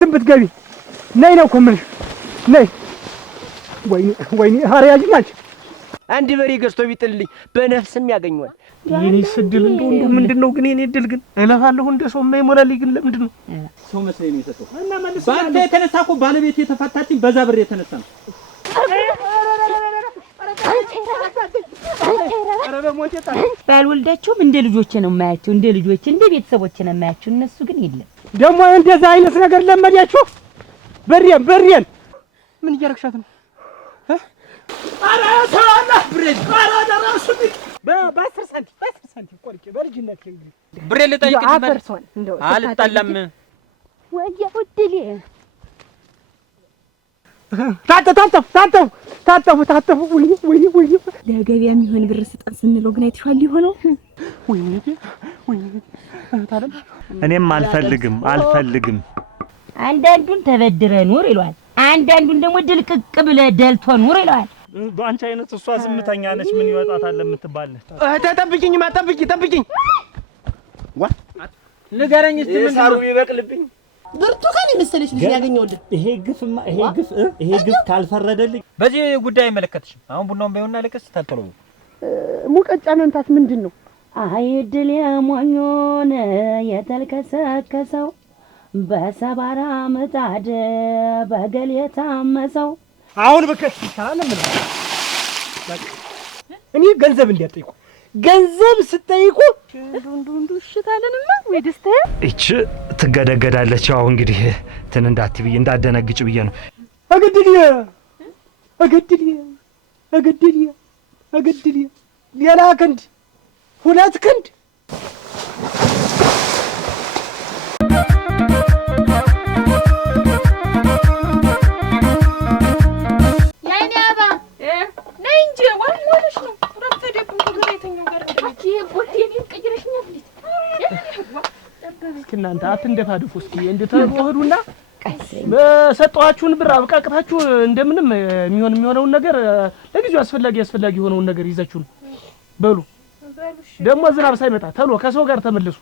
ብትገቢ ነይ ነው እኮ የምልሽ ነይ። ወይኔ ሀሪያጅ ናች። አንድ በሬ ገዝቶ ቢጥልልኝ በነፍስም ያገኘዋል። የኔ ስድል እንደው ምንድነው ግን የኔ ድል ግን እለፋለሁ እንደ ሰው የማይሞላልኝ ግን ለምንድን ነው ሰው መስለኝ ነው የሰጠው? ባንተ የተነሳ እኮ ባለቤት የተፋታችኝ በዛ ብር የተነሳ ነው። ባልወልዳቸውም እንደ ልጆቼ ነው የማያቸው፣ እንደ ልጆቼ እንደ ቤተሰቦቼ ነው የማያቸው። እነሱ ግን የለም። ደግሞ እንደዛ አይነት ነገር ለመዳችሁ። በሬን ምን እያረግሻት ነው? አረ ሰላም ብሬን አረ ደራሱ በ10 ሳንቲም ቆርጬ በልጅነት ብሬ ልጠይቅ እንደው አልጣላም። ወዲያ ወድሌ ታጠፉ ወይ ለገበያ የሚሆን ብር ስጠን ስንለው ግን አይተሻል ሊሆነው ወይ ታለም እኔም አልፈልግም። አንዳንዱን ተበድረ ኑር ይሏል፣ አንዳንዱን ደግሞ ድልቅቅ ብለ ደልቶ ኑር ይሏል። በአንቺ አይነት እሷ ዝምተኛ ነች። ምን ይወጣታል የምትባል ጠብቂኝ ዋ ንገረኝ እስቲ ምን ሳሩ ይበቅልብኝ ብርቱካን የመሰለች ልጅ ያገኘውልህ። ይሄ ግፍ ካልፈረደልኝ በዚህ ጉዳይ አይመለከትሽም። አሁን ቡናውን ባይሆንና ለቀስ ታልተለው ሙቀጫ መንታት ምንድነው? አይ ድል ያሞኞን የተልከሰከሰው በሰባራ ምጣድ በገል የታመሰው አሁን በከስ ይቻላል። ምን በቃ እኔ ገንዘብ እንዲያጠይቁ ገንዘብ ስጠይቁ ዱንዱንዱ ሽታለንማ ወይ ደስታ እቺ ትገደገዳለች። ያው እንግዲህ እንትን እንዳትብይ እንዳደነግጭ ብዬ ነው። አገድልዬ ሌላ ክንድ ሁለት ክንድ እናንተ አትንደፋድፉ። እስኪ እንድትወህዱና በሰጣችሁን ብር አብቃቅታችሁ እንደምንም የሚሆነውን ነገር ለጊዜው አስፈላጊ የሆነውን ነገር ይዛችሁ በሉ። ደግሞ ዝናብ ሳይመጣ ተሎ ከሰው ጋር ተመለሱ።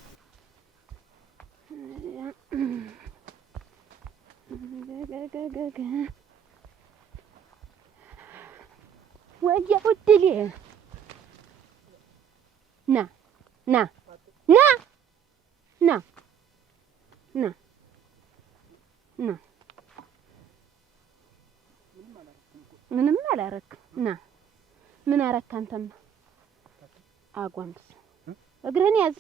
ወዲያ ወድሌ ና ምንም አላረክም። ና ምን አረክ አንተማ? አጓንስ እግርህን ያዝ፣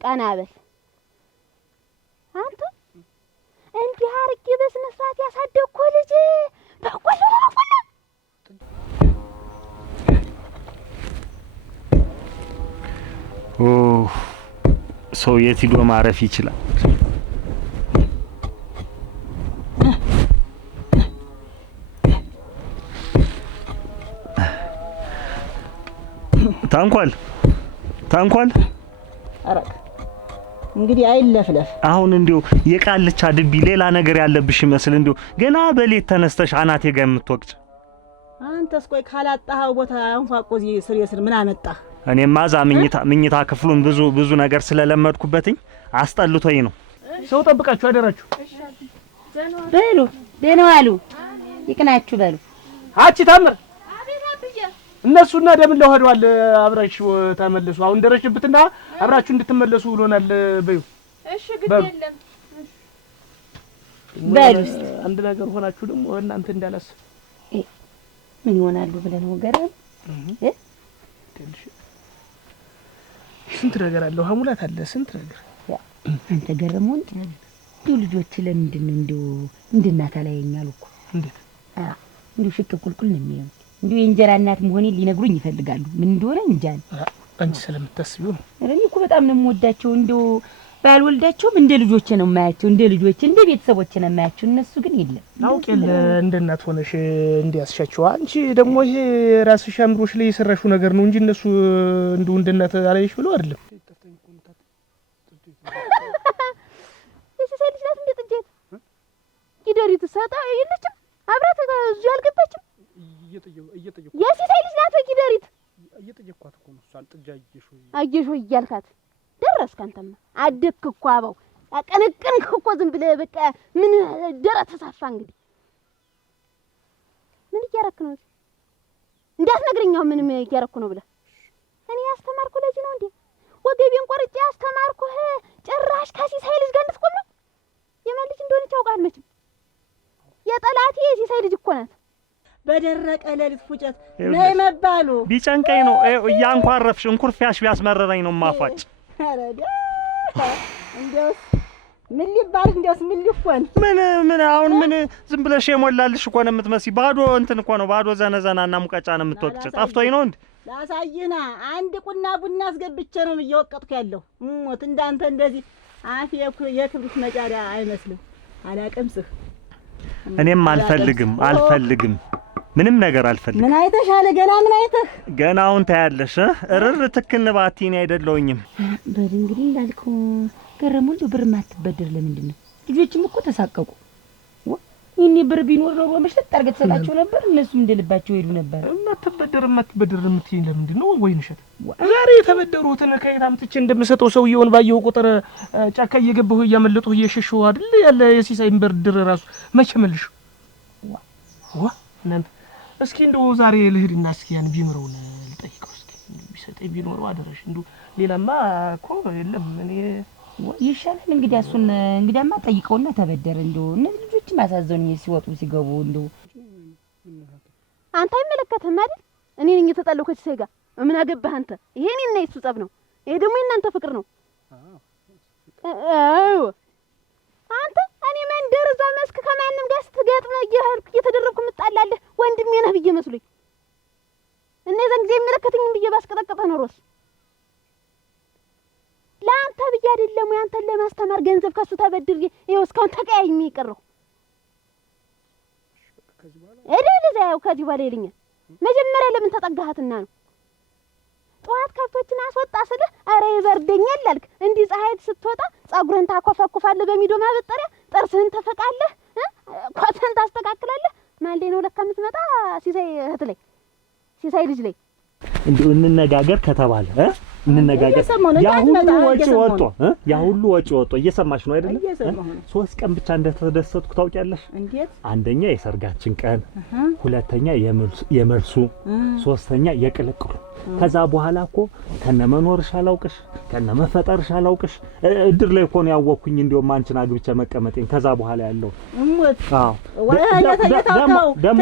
ቀና በል አንተ። እንዲህ አርጌ በስነ ስርዓት ያሳደግኩ ልጅ በቆሎ ሰው የት ሂዶ ማረፍ ይችላል? ታንኳል አረክ እንግዲህ አይለፍለፍ። አሁን እንዲሁ የቃልቻ ድቢ ሌላ ነገር ያለብሽ ይመስል እንዲሁ ገና በሌት ተነስተሽ አናቴ ጋር የምትወቅጭ አንተስ ቆይ ካላጣኸው ቦታ አንፋቆ ስር ምን አመጣህ? እኔማ ዛ ምኝታ ክፍሉን ብዙ ነገር ስለለመድኩበትኝ አስጠልቶኝ ነው። ሰው ጠብቃችሁ አደራችሁ። በሉ ደህና ዋሉ፣ ይቅናችሁ በሉ። አቺ ታምር እነሱና ደምን ለወህዷል። አብራችሁ ተመለሱ። አሁን ደረሽብትና አብራችሁ እንድትመለሱ ብሎናል። በዩ እሺ ግድ የለም በሉ። አንድ ነገር ሆናችሁ ደግሞ እናንተ እንዳላስ ምን ይሆናሉ ብለን ወገረን ስንት ነገር አለው። ሀሙላት አለ ስንት ነገር። አንተ ገረመውን እንዲሁ ልጆች ለምንድን ነው እንደ እናት አላየኛሉ እኮ እንዴት እንዲሁ ሽቅ ቁልቁል ነው የሚለው። እንዲሁ የእንጀራ እናት መሆኔን ሊነግሩኝ ይፈልጋሉ። ምን እንደሆነ እንጃ። አንቺ ስለምታስቢው ነው። እኔ እኮ በጣም ነው የምወዳቸው። እንዲሁ ባልወልዳቸውም እንደ ልጆቼ ነው የማያቸው፣ እንደ ልጆቼ እንደ ቤተሰቦቼ ነው የማያቸው። እነሱ ግን የለም። አውቄ እንደ እናት ሆነሽ እንዲያስሻቸው። አንቺ ደግሞ ይሄ ራስሽ አምሮሽ ላይ የሰራሽው ነገር ነው እንጂ እነሱ እንደ እናት አላየሽ ብለው አይደለም። እሺ ልጅ ናት እንደ ጥጄት ጊደሪት ሰጣ የለችም። አብራት እዚሁ አልገባችም። የሲሳይ ልጅ ናት ጊደሪት። እየጠየቅኳት እኮ ነው እሷን ጥጃ አየሽ ወይ እያልካት ደረስክ አንተማ። አደግክ እኮ አበው አቀነቀንከው እኮ ዝም ብለህ በቃ ምን ደረህ ተሳፋ። እንግዲህ ምን እያረክ ነው? እንዳትነግረኛው ምን እያረኩ ነው ብለህ እኔ ያስተማርኩ ለዚህ ነው እንዴ? ወገቤን ቆርጬ ያስተማርኩህ ጭራሽ ከሲሳይ ልጅ ጋር እንድትቆም ነው? የማን ልጅ እንደሆነች ያውቃል መቼም። የጠላቴ የሲሳይ ልጅ እኮ ናት። በደረቀ ሌሊት ፉጨት ነይ መባሉ ቢጨንቀኝ ነው እያንኳረፍሽ እንኩርፊያሽ ቢያስመረረኝ ነው ማፋጭ። አረዳ እንዴውስ ምን ሊባል እንዴውስ ምን ሊሆን ምን አሁን ምን ዝም ብለሽ የሞላልሽ እኮ ነው የምትመስይ። ባዶ እንትን እኮ ነው ባዶ ዘነዘናና ሙቀጫ ነው የምትወቅጭ። ጠፍቶኝ ነው እንዴ? ላሳይና አንድ ቁና ቡና አስገብቼ ነው እየወቀጥኩ ያለው። ሞት እንዳንተ እንደዚህ አፍ የክብሪት መጫሪያ አይመስልም። አላቀምስህ። እኔም አልፈልግም ምንም ነገር አልፈልግም። ምን አይተሻለ? ገና ምን አይተህ? ገና አሁን ታያለሽ። እርር ትክን ባቲኝ አይደለውኝም። በል እንግዲህ እንዳልከው ገረሙን ብር ማትበደር ለምንድን ነው? ልጆችም እኮ ተሳቀቁ። ይሄኔ ብር ቢኖር ነው መሽለጥ አድርገህ ትሰጣቸው ነበር፣ እነሱም እንደልባቸው ይሄዱ ነበር። ማትበደር የምትይኝ ለምንድን ነው? ወይ ንሸት ዛሬ የተበደሩትን ከየት አምጥቼ እንደምሰጠው ሰውየውን ባየው ቁጥር ጫካ እየገባሁ እያመለጥሁ እየሸሸሁ አይደል ያለ የሲሳይን ብድር ራሱ መቼ መልሽ? እናንተ እስኪ እንደው ዛሬ ልሂድና እስኪ ያን ቢምረውን ልጠይቀው እስኪ ቢሰጠኝ ቢኖረው አደረሽ። እንደው ሌላማ እኮ የለም። እኔ ይሻላል እንግዲህ እሱን እንግዲያማ ጠይቀውና ተበደረ። እንደው እነዚህ ልጆች ማሳዘኑኝ ሲወጡ ሲገቡ። እንደው አንተ አይመለከትህም አይደል? እኔ ነኝ የተጣለው ከሲሳይ ጋር። ምን አገባህ አንተ? ይሄ እኔና የሱ ጸብ ነው። ይሄ ደግሞ የእናንተ ፍቅር ነው። አዎ አንተ እኔ መንደር እዛ መስክ ከማንም ጋር ስትገጥም እየሄድኩ እየተደረብኩ የምጣላለህ ወንድሜ ነህ ብዬ መስሎኝ እኔ ዘን ጊዜ የሚመለከተኝም ብዬ ባስቀጠቀጠህ ኖሮስ ለአንተ ብዬ አይደለም ወይ አንተን ለማስተማር ገንዘብ ከሱ ተበድሬ ይኸው እስካሁን ተቀያይሜ የቀረው እደልዛው ከዚህ በኋላ ይልኛል። መጀመሪያ ለምን ተጠጋሃትና ነው? ጠዋት ከብቶችን አስወጣ ስልህ አረ ይበርደኛል አልክ። እንዲህ ፀሐይ ስትወጣ ጸጉርህን ታኮፈኩፋለህ በሚዶ ማበጠሪያ፣ ጥርስህን ተፈቃለህ፣ ኮተን ታስተካክላለህ። ማልዴ ነው ለካ የምትመጣ ሲሳይ እህት ላይ ሲሳይ ልጅ ላይ እንደው እንነጋገር ከተባለ እንነጋገር። ያ ሁሉ ወጪ ወጥቶ እየሰማሽ ነው አይደል? 3 ቀን ብቻ እንደተደሰትኩ ታውቂያለሽ? እንዴት? አንደኛ የሰርጋችን ቀን፣ ሁለተኛ የመልሱ፣ ሶስተኛ የቅልቅሉ። ከዛ በኋላ እኮ ከነመኖርሽ አላውቅሽ ከነመፈጠርሽ አላውቅሽ እድር ላይ እኮ ነው ያወቅኩኝ እንደውም አንቺን አግብቼ መቀመጤን። ከዛ በኋላ ያለው ደግሞ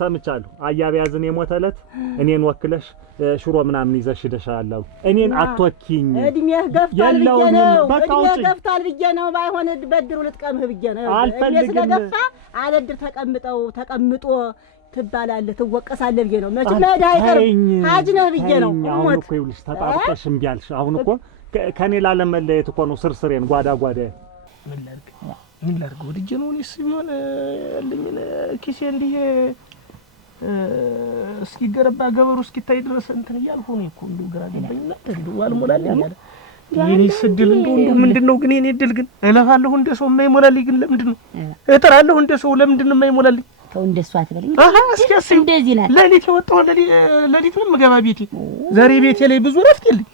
ሰምቻለሁ። አያቢያዝን የሞተለት እኔን ወክለሽ ሽሮ ምናምን ይዘሽ ሄደሻል። እኔን አትወኪኝ። እድሜህ ገፍቷል ብዬ ነው። እድሜህ ገፍቷል ብዬ ነው። ባይሆን በድሩ ልጥቀምህ ብዬ ነው። አልፈልግም። ስለገፋ አለድር ተቀምጦ ትባላለህ ትወቀሳለህ ብዬ ነው። መቼም መሄድ አይቀርም ሀጅ ነህ ብዬ ነው። አሁን እኮ ይኸውልሽ ተጣርቀሽ እምቢ አልሽ። አሁን እኮ ከኔ ላለመለየት እኮ ነው ስርስሬን ጓዳ ምን ላድርግ ወድጄ ነው። እኔስ ቢሆን ያለኝን ኪሴ እንዲህ እስኪገረባ ገበሩ እስኪታይ ድረስ እንትን እያልኩ ነው እኮ እንደው ግራ ገባኝና እንደው አልሞላልኝ አለ። የኔ ስድል እንደው ምንድነው ግን የኔ ድል ግን እለፋለሁ እንደ ሰው የማይሞላልኝ ግን ለምንድን ነው? እጥራለሁ እንደ ሰው ለምንድን ነው የማይሞላልኝ? ተው እንደሱ አትበለኝ። እስኪ አስብ እንደዚህ ነው። ለሊት የወጣው ለሊት ነው የምገባ ቤቴ። ዛሬ ቤቴ ላይ ብዙ ረፍት የለኝ።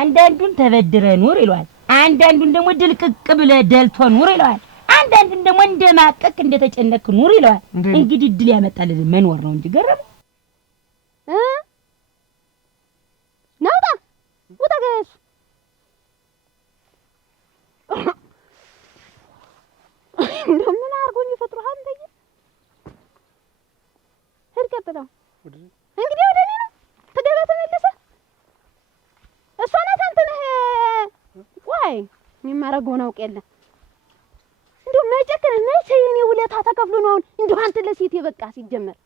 አንዳንዱን ተበድረ ኑር ይለዋል፣ አንዳንዱን ደግሞ ድልቅቅ ብለ ደልቶ ኑር ይለዋል፣ አንዳንዱን ደግሞ እንደማቀቅ እንደተጨነክ ኑር ይለዋል። እንግዲህ ድል ያመጣልህ መኖር ነው እንጂ ገረም ናውጣ ውጣ ገስ እንደምን አርጎኝ ይፈጥሩሃል እንዴ? ሄድከተው እንግዲህ ወደ እኔ ነው ተገባ ተመለሰ። እሷ ናት አንተ ነህ ወይ? የሚማረገውን አውቅ የለ እንደው መጨከን መቼ የኔ ውለታ ተከፍሎ ነው አሁን እንደው አንተ ለሴት የበቃ ሲጀመር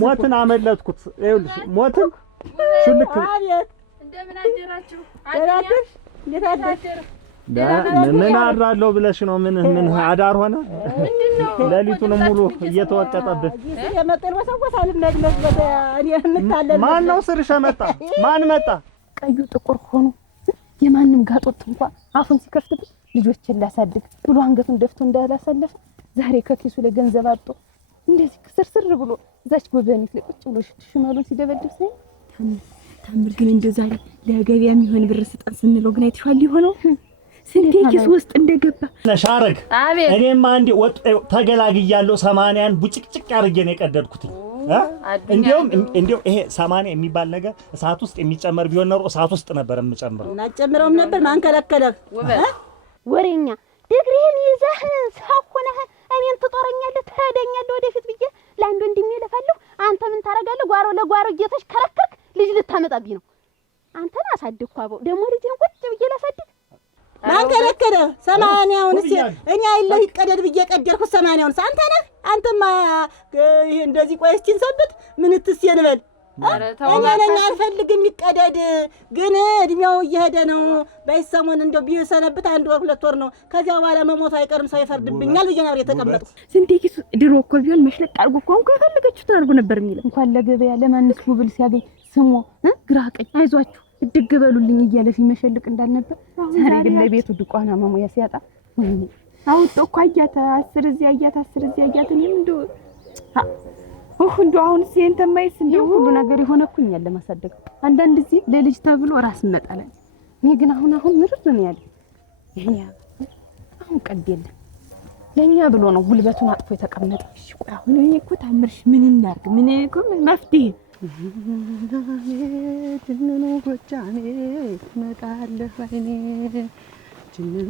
ሞትን አመለጥኩት። ይኸውልሽ ሞትን ሹልክ እንደምን አደራችሁ? አደራችሁ? እንዴት አደራችሁ? ምን አድራለሁ ብለሽ ነው? ምን አዳር ሆነ? ሌሊቱን ሙሉ እየተወቀጠብህ የመጣው ወሰወሳል መግመግበታ እኔ የምታለል ማን ነው ስርሽ መጣ? ማን መጣ? ቀዩ ጥቁር ሆኖ የማንም ጋጦት እንኳን አፉን ሲከፍትብኝ ልጆችን ላሳድግ ብሎ አንገቱን ደፍቶ እንዳላሰለፈ ዛሬ ከኪሱ ላይ ገንዘብ አጥቶ እንደዚህ ስርስር ብሎ እዛች ጎበኒት ላይ ቁጭ ብሎ ሽመሉን ሲደበድብ ሳይ ታምር ግን እንደው ዛሬ ለገበያ የሚሆን ብር ስጠን ስንለው ግን አይተሽዋል ሊሆነው ስንቴ ኪስ ውስጥ እንደገባ ነሻረግ እኔማ አንዴ ወጥ ተገላግያለሁ 80ን ቡጭቅጭቅ አድርጌ ነው የቀደድኩት እንዴው ይሄ 80 የሚባል ነገር እሳት ውስጥ የሚጨመር ቢሆን ነው እሳት ውስጥ ነበር የምጨምረው እና ጨምረውም ነበር ማን ከለከለህ ወሬኛ ድግሪህን ይዘህ ሰው ሆነህ እኔን ትጦረኛለህ ትሄደኛለህ ወደፊት ብዬ ለአንድ ወንድሜ ለፋለሁ አንተ ምን ታረጋለህ ጓሮ ለጓሮ እየተሽከረከርክ ልጅ ልታመጣብኝ ነው አንተን አሳድግኩ አበው ደግሞ ልጅን ቁጭ ብዬ ላሳድግ ማን ከለከለህ 80ውን እኔ አይለህ ይቀደድ ብዬ ቀደርኩት 80ውን አንተ ነህ አንተማ ይሄ እንደዚህ ቆይ እስኪ እንሰብት ምን ትስየንበል እኔ ነኝ አልፈልግም ይቀደድ ግን እድሜው እየሄደ ነው በይሰሞን እንደው ቢሰነብት 1 ወር 2 ወር ነው ከዚያ በኋላ መሞቱ አይቀርም ሰው ይፈርድብኛል ብዬ ነው የተቀመጥኩ ስንቴኪስ ድሮ እኮ ቢሆን መሽለቅ አድርጎ እኮ እንኳን የፈለገችው ታርጎ ነበር የሚለው እንኳን ለገበያ ለማንስ ጉብል ሲያገኝ ስሞ ግራ ቀኝ አይዟችሁ እድግ በሉልኝ እያለ ሲመሸልቅ እንዳልነበር ዛሬ ግን ለቤቱ ድቋና መሞያ ሲያጣ አውጦ እኮ አያታ 10 እዚህ አያታ 10 እዚህ አያታ እኔም እንደው እንደው አሁን ሲንተማይስ እንደው ሁሉ ነገር የሆነኩኛል ለማሳደግ አንዳንድ ጊዜ ለልጅ ተብሎ ራስ መጣላል እኔ ግን አሁን ምርጥ ነው ያለ ይሄን አሁን ቀልድ የለም ለኛ ብሎ ነው ጉልበቱን አጥፎ የተቀመጠ እሺ ቆይ አሁን እኔ እኮ ታምርሽ ምን እናርግ ምን እኮ መፍትሄ ጅንኑ ጎጃሜ ትመጣለህ ባይኔ ጅንኑ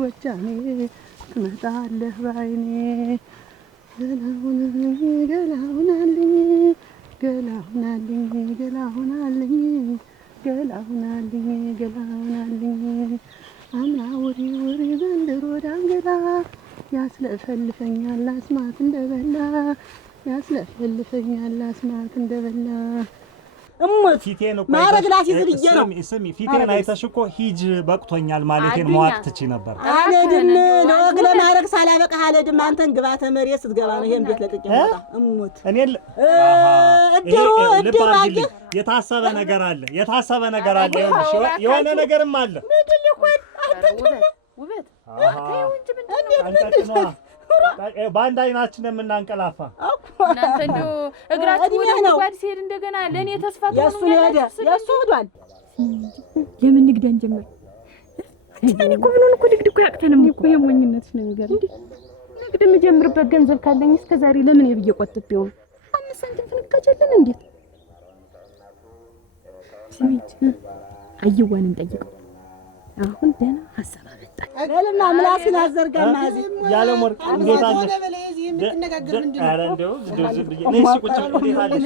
ጎጃሜ ትመጣለህ ባይኔ ገላሁናልኝ አምና ወሬ ዘንድሮ ዳንገላ ያስለፈልፈኛል አስማት እንደበላ እሞት ፊቴን እኮ ማረግ ላሲዝ ብዬ ነው ስሚ ፊቴን አይተሽ እኮ ሂጅ በቅቶኛል ማለቴን መዋቅ ትቺ ነበር አለድም ለወግ ለማረግ ሳላበቃ አለድም አንተን ግባተ መሬት ስትገባ ነው ይሄን ቤት ለጥቄ መጣ እሞት እኔ እድሩ የታሰበ ነገር አለ የሆነ ነገርም አለ ምንድን ይሆን አንተ ውበት ታየው እንጂ ምንድን ነው ባንድ አይናችን የምናንቀላፋ እናንተ እንደው እግራችሁ ወደ ጓድ ሲሄድ እንደገና ለኔ ተስፋ ያሱ ሄዷል ለምን ንግደን ጀመር እኔ እኮ ምን እኮ ድግድ እኮ ያቅተንም እኮ የሞኝነትሽ ነው የሚገርም እንዴ ንግድ የምጀምርበት ገንዘብ ካለኝ እስከ ዛሬ ለምን ይብዬ ቆጥቤው 5 ሳንቲም ፍንካቸልን እንዴት ስሚት አይዋንም ጠይቀው አሁን ደህና ሐሳብ አመጣ ለልና ምላስን አዘርጋና እዚህ ያለ ወርቅ እንዴት አለሽ ኧረ እንደው ነሽ ቁጭ እንዴት አለሽ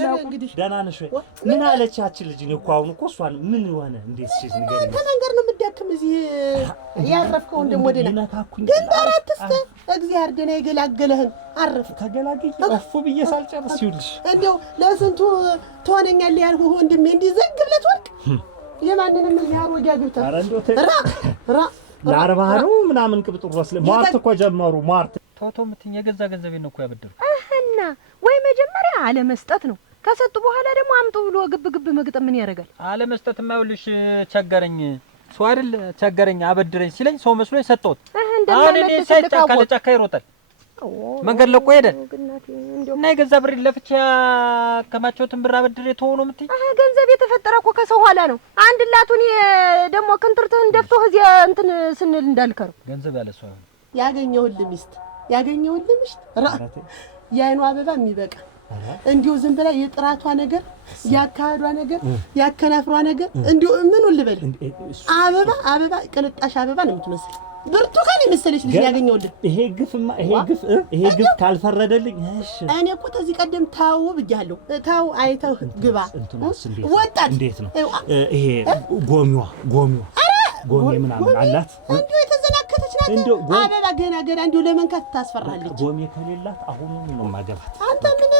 ደህና ነሽ ወይ ምን አለቻችን ልጅ ነው እኮ አሁን እኮ እሷን ምን ሆነ እንዴት ሲዝ ነገር ተመንገር ነው የምትደክም እዚህ ያረፍከው እንደሞደና ግን አራትስተ እግዚአብሔር ደና ይገላገለህን አረፍ ተገላግይ እፉ ብዬ ሳልጨርስ ይውልሽ እንደው ለስንቱ ትሆነኛለህ ያልኩህ ወንድሜ እንዲህ ዘግ ብለት ወርቅ የማንንም ያሮ ያግብታ ኧረ እንደው ለአርባ ነው ምናምን ቅብጥሩ ወስለ ሟርት እኮ ጀመሩ ሟርት ቶቶ ምትኛ ገዛ ገንዘቤ ነው እኮ ያበደሩ አህና ወይ መጀመሪያ አለ መስጠት ነው ከሰጡ በኋላ ደግሞ አምጡ ብሎ ግብ መግጠም ምን ያደርጋል አለ መስጠት ማይውልሽ ቸገረኝ ሰው አይደል ቸገረኝ አበድረኝ ሲለኝ ሰው መስሎኝ ሰጠሁት አሁን እኔ ሳይጫካ ለጫካ ይሮጣል መንገድ ለቆ ሄደ እና የገዛ ብር ለፍቻ ከማቾትን ብር አበድሬ ተሆኖ ምትይ ገንዘብ የተፈጠረ እኮ ከሰው ኋላ ነው አንድ ላቱን ደግሞ ክንትርትህን ደፍቶ እዚያ እንትን ስንል እንዳልከረው ገንዘብ ያለ ሰው ያገኘውልህ ሚስት የአይኗ አበባ የሚበቃ እንዲሁ ዝም ብላ የጥራቷ ነገር ያካዷ ነገር ያከናፍሯ ነገር እንዲሁ ምን ልበል አበባ ቅልጣሽ አበባ ነው የምትመስል ብርቱካን የመሰለች ልጅ ያገኘውልህ ይሄ ግፍ ካልፈረደልኝ እሺ እኔ እኮ ተዚህ ቀደም ታው ብያለሁ ታው አይተው ግባ ወጣት እንዴት ነው ይሄ ጎሚዋ ጎሚ ምናምን አላት እንዴ የተዘናከተች ናት አበባ ገና እንዴ ለመንካት ታስፈራለች ጎሚ ከሌላት አሁኑን ነው ማገባት አንተ ምን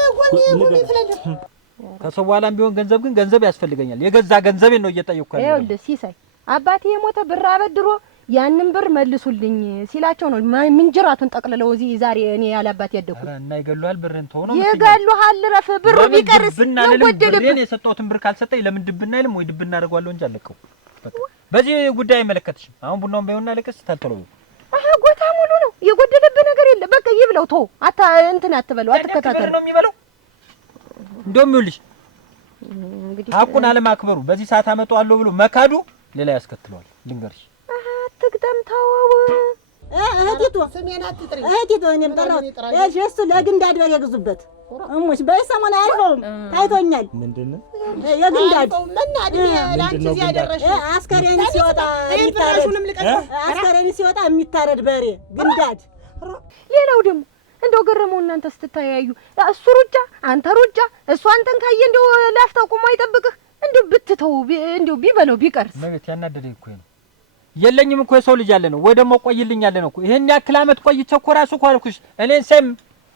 ጎሚ ትላለህ ከሰው በኋላም ቢሆን ገንዘብ ግን ገንዘብ ያስፈልገኛል የገዛ ገንዘቤን ነው እየጠየቅኩ ያለው ይኸውልህ ሲሳይ አባቴ የሞተ ብር አበድሮ ያንን ብር መልሱልኝ ሲላቸው ነው ምንጅራቱን ጠቅልለው እዚህ ዛሬ እኔ ያለ አባቴ ያደኩ እና ይገሉሃል ብርን ተሆኖ ይገሉሃል ረፍ ብሩ ቢቀርስ ነው ወደደ ብሬን የሰጠሁትን ብር ካልሰጠኝ ለምን ድብና አይልም ወይ ድብና አደርገዋለሁ እንጂ አለቀው በቃ በዚህ ጉዳይ አይመለከትሽም አሁን ቡናውን ባይሆንና ለቀስ ታልተለው ጎታ ሙሉ ነው የጎደለበት ነገር የለም በቃ ይብለው ተው እንትን አትበለው አትከታተል ነው የሚበለው እንደውም ይኸውልሽ ሐቁን አለማክበሩ በዚህ ሰዓት አመጣዋለሁ ብሎ መካዱ ሌላ ያስከትለዋል። ልንገርሽ አትግደም ተው እህቲቱ ስሜን አትጥሪ እህቲቱ እኔም ጠራሁት እሱ ለግንዳድ በሬ ግዙበት እሙሽ በሰሞን አያልፈውም ታይቶኛል ምንድነው የግንዳድ መናድ ላንቺ ያደረሽ አስከሬን ሲወጣ የሚታረድ በሬ ግንዳድ ሌላው ደግሞ እንደው ገረመው እናንተ ስትታያዩ እሱ ሩጫ አንተ ሩጫ እሱ አንተን ካየ እንደው ላፍታው ቆሞ አይጠብቅህ እንደው ብትተው እንደው ቢበለው ቢቀርስ ማለት ያናደደኝ እኮ ነው የለኝም እኮ የሰው ልጅ ያለ ነው ወይ ደግሞ ቆይልኝ ያለ ነው እኮ ይሄን ያክል አመት ቆይቼ እኮ ራሱ እኮ አልኩሽ እኔን ሰም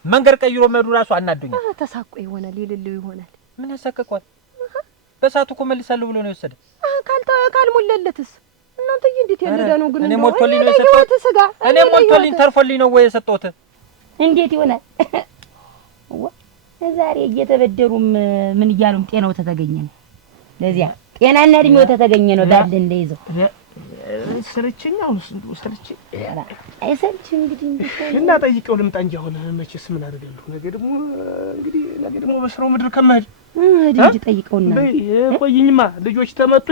መንገር ቀይሮ መዱ ራሱ አናዱኝ ተሳቆ ይሆናል ይልልው ይሆናል ምን ያሳቀቀዋል በሳቱ እኮ መልሳለሁ ብሎ ነው የወሰደ ካልሞለለትስ እናንተ እንዴት ያለዳ ነው ግን እኔ ሞልቶልኝ ነው የሰጠሁት እኔ ሞልቶልኝ ተርፎልኝ ነው ወይ የሰጠሁት እንዴት ይሆናል ዛሬ እየተበደሩም ምን እያሉም ጤናው ተተገኘ ነው ለዚያ ጤናና እድሜው ተተገኘ ነው ዳል እንደይዘው ስርጭኝ አሁን ስርጭኝ አይሰልችም እንግዲህ እና ጠይቀው ልምጣ እንጂ አሁን መቼስ ምን አደረጋለሁ ነገ ደግሞ በስራው ምድር ከመሄድ እንጂ ጠይቀውና ቆይኝማ ልጆች ተመጡ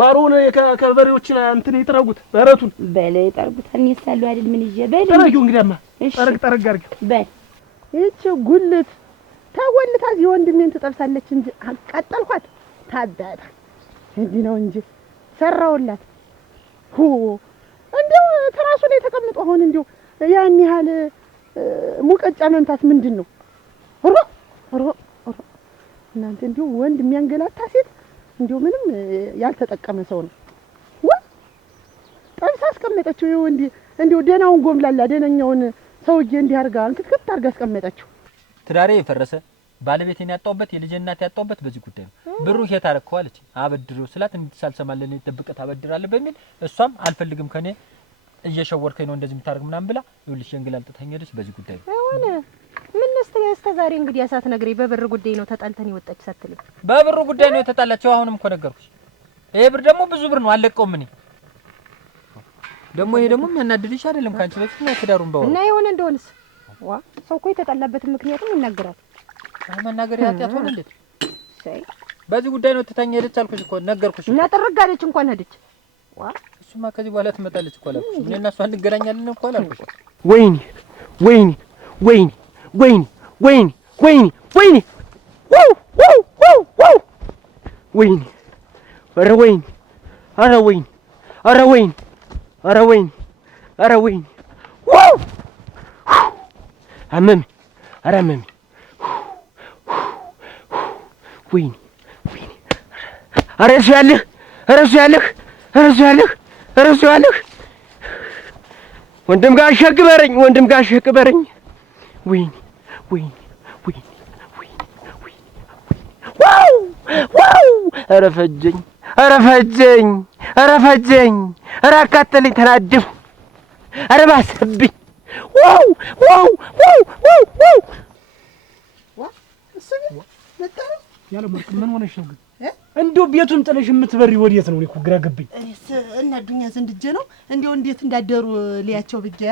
ጓሮውን ከበሬዎችን እንትን ይጥረጉት በረቱን በለ ይጠርጉት አንይሳሉ አይደል ምን ይዤ በለ ጠረጊው እንግዲያማ ጠረግ አድርጊው በል እቺ ጉልት ታወልታ እዚህ ወንድሜን ትጠብሳለች እንጂ አቃጠልኳት ታባታ እንዲህ ነው እንጂ ሰራውላት እንደው ተራሱ ላይ ተቀምጦ አሁን እንደው ያን ያህል ሙቀጫ መንታት ምንድነው ሮ እናንተ እንደው ወንድ የሚያንገላታ ሴት እንደው ምንም ያልተጠቀመ ሰው ነው ጠብሳ አስቀመጠችው ይወንዲ እንደው ደናውን ጎምላላ ደነኛውን ሰውዬ እንዲህ አርጋ እንክትክት አርጋ አስቀመጠችው ትዳሬ የፈረሰ ባለቤቴን ያጣውበት የልጅ እናት ያጣውበት በዚህ ጉዳይ ነው ብሩ ሄት አረከዋለች አበድሩ ስላት እንድትሳልሰማለን ይተብቀት አበድራለሁ በሚል እሷም አልፈልግም ከኔ እየሸወርከኝ ነው እንደዚህ የምታርግ ምናምን ብላ ይልሽ እንግላልጥተኝ ሄደች በዚህ ጉዳይ ነው አይሆነ ምን እስከዛሬ እንግዲህ ያሳት ነግሬ በብር ጉዳይ ነው ተጣልተን ይወጣች ሳትልም በብሩ ጉዳይ ነው የተጣላቸው አሁንም እኮ ነገርኩሽ ይሄ ብር ደግሞ ብዙ ብር ነው አለቀውም እኔ ደግሞ ይሄ ደግሞ የሚያናድድሽ አይደለም ካንቺ በፊት ነው ትዳሩን ባው እና ይሆነ እንደሆነስ ዋ ሰው እኮ የተጣላበትን ምክንያቱም ይናገራል መናገር ያጥያት ሆነ እንዴ በዚህ ጉዳይ ነው ተታኝ ሄደች አልኩሽ እኮ ነገርኩሽ እና ጥርጋለች እንኳን ሄደች ዋ እሱማ ከዚህ በኋላ ትመጣለች እኮ አላልኩሽ ምን እና እሷ እንገናኛለን እኮ አላልኩሽ ወይኔ ወይኔ ኧረ ወይኔ አመመኝ ኧረ አመመኝ ወይኔ ኧረ እሱ ያለህ ወንድም ጋር ሸክበረኝ ወይኔ ዋው ኧረ ፈጀኝ ኧረ አቃጠለኝ ተናደፉ ኧረ ባሰብኝ ዋው ያለ ወርቅ ምን ሆነሽ ነው ግን እንደው ቤቱን ጥለሽ የምትበሪ ወዴት ነው? እኔ እኮ ግራ ገባኝ። እኔስ እና ዱኛ ዘንድጄ ነው እንደው እንዴት እንዳደሩ ሊያቸው ብዬ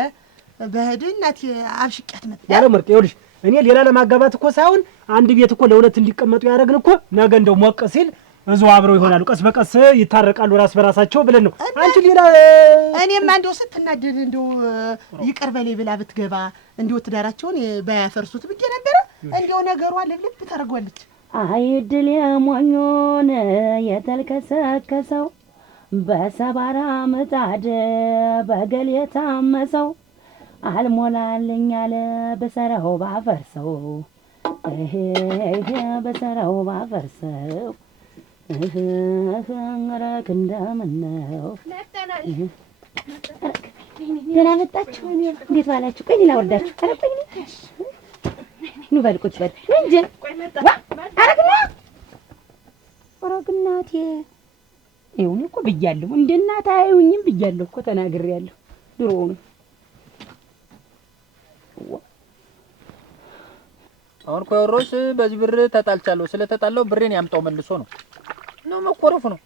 በህድ እናቴ አብሽቂያት መጣ። ያለ ወርቅ ይኸውልሽ እኔ ሌላ ለማጋባት እኮ ሳይሆን አንድ ቤት እኮ ለሁለት እንዲቀመጡ ያደረግን እኮ ነገ እንደው ሞቅ ሲል እዛው አብረው ይሆናሉ፣ ቀስ በቀስ ይታረቃሉ ራስ በራሳቸው ብለን ነው። አንቺ ሌላ እኔማ እንደው ስትናደድ እንደው ይቅር በሌ ብላ ብትገባ እንደው ትዳራቸውን ባያፈርሱት ብዬ ነበረ። እንደው ነገሯ ልብልብ ታደርጓለች። አይ ድል የሞኞን የተልከሰከሰው በሰባራ ምጣድ በገል የታመሰው አልሞላልኝ አለ በሰራው ባፈርሰው በሰራው ባፈርሰው ረክ እንደምነው ደህና መጣችሁ። እንዴት ዋላችሁ? ቆይ እኔ ላወርዳችሁ። ኧረ ቆይ ኑ በል ቁጭ በል እንጂ አረግናቴ ይሁን እኮ ብያለሁ። እንደ እናት አያዩኝም ብያለሁ እኮ ተናግሬያለሁ። ድሮውኑ አሁን እኮ ያወራሁሽ በዚህ ብር ተጣልቻለሁ። ስለተጣላው ብሬን ያምጣው መልሶ ነው መቆረፉ ነው።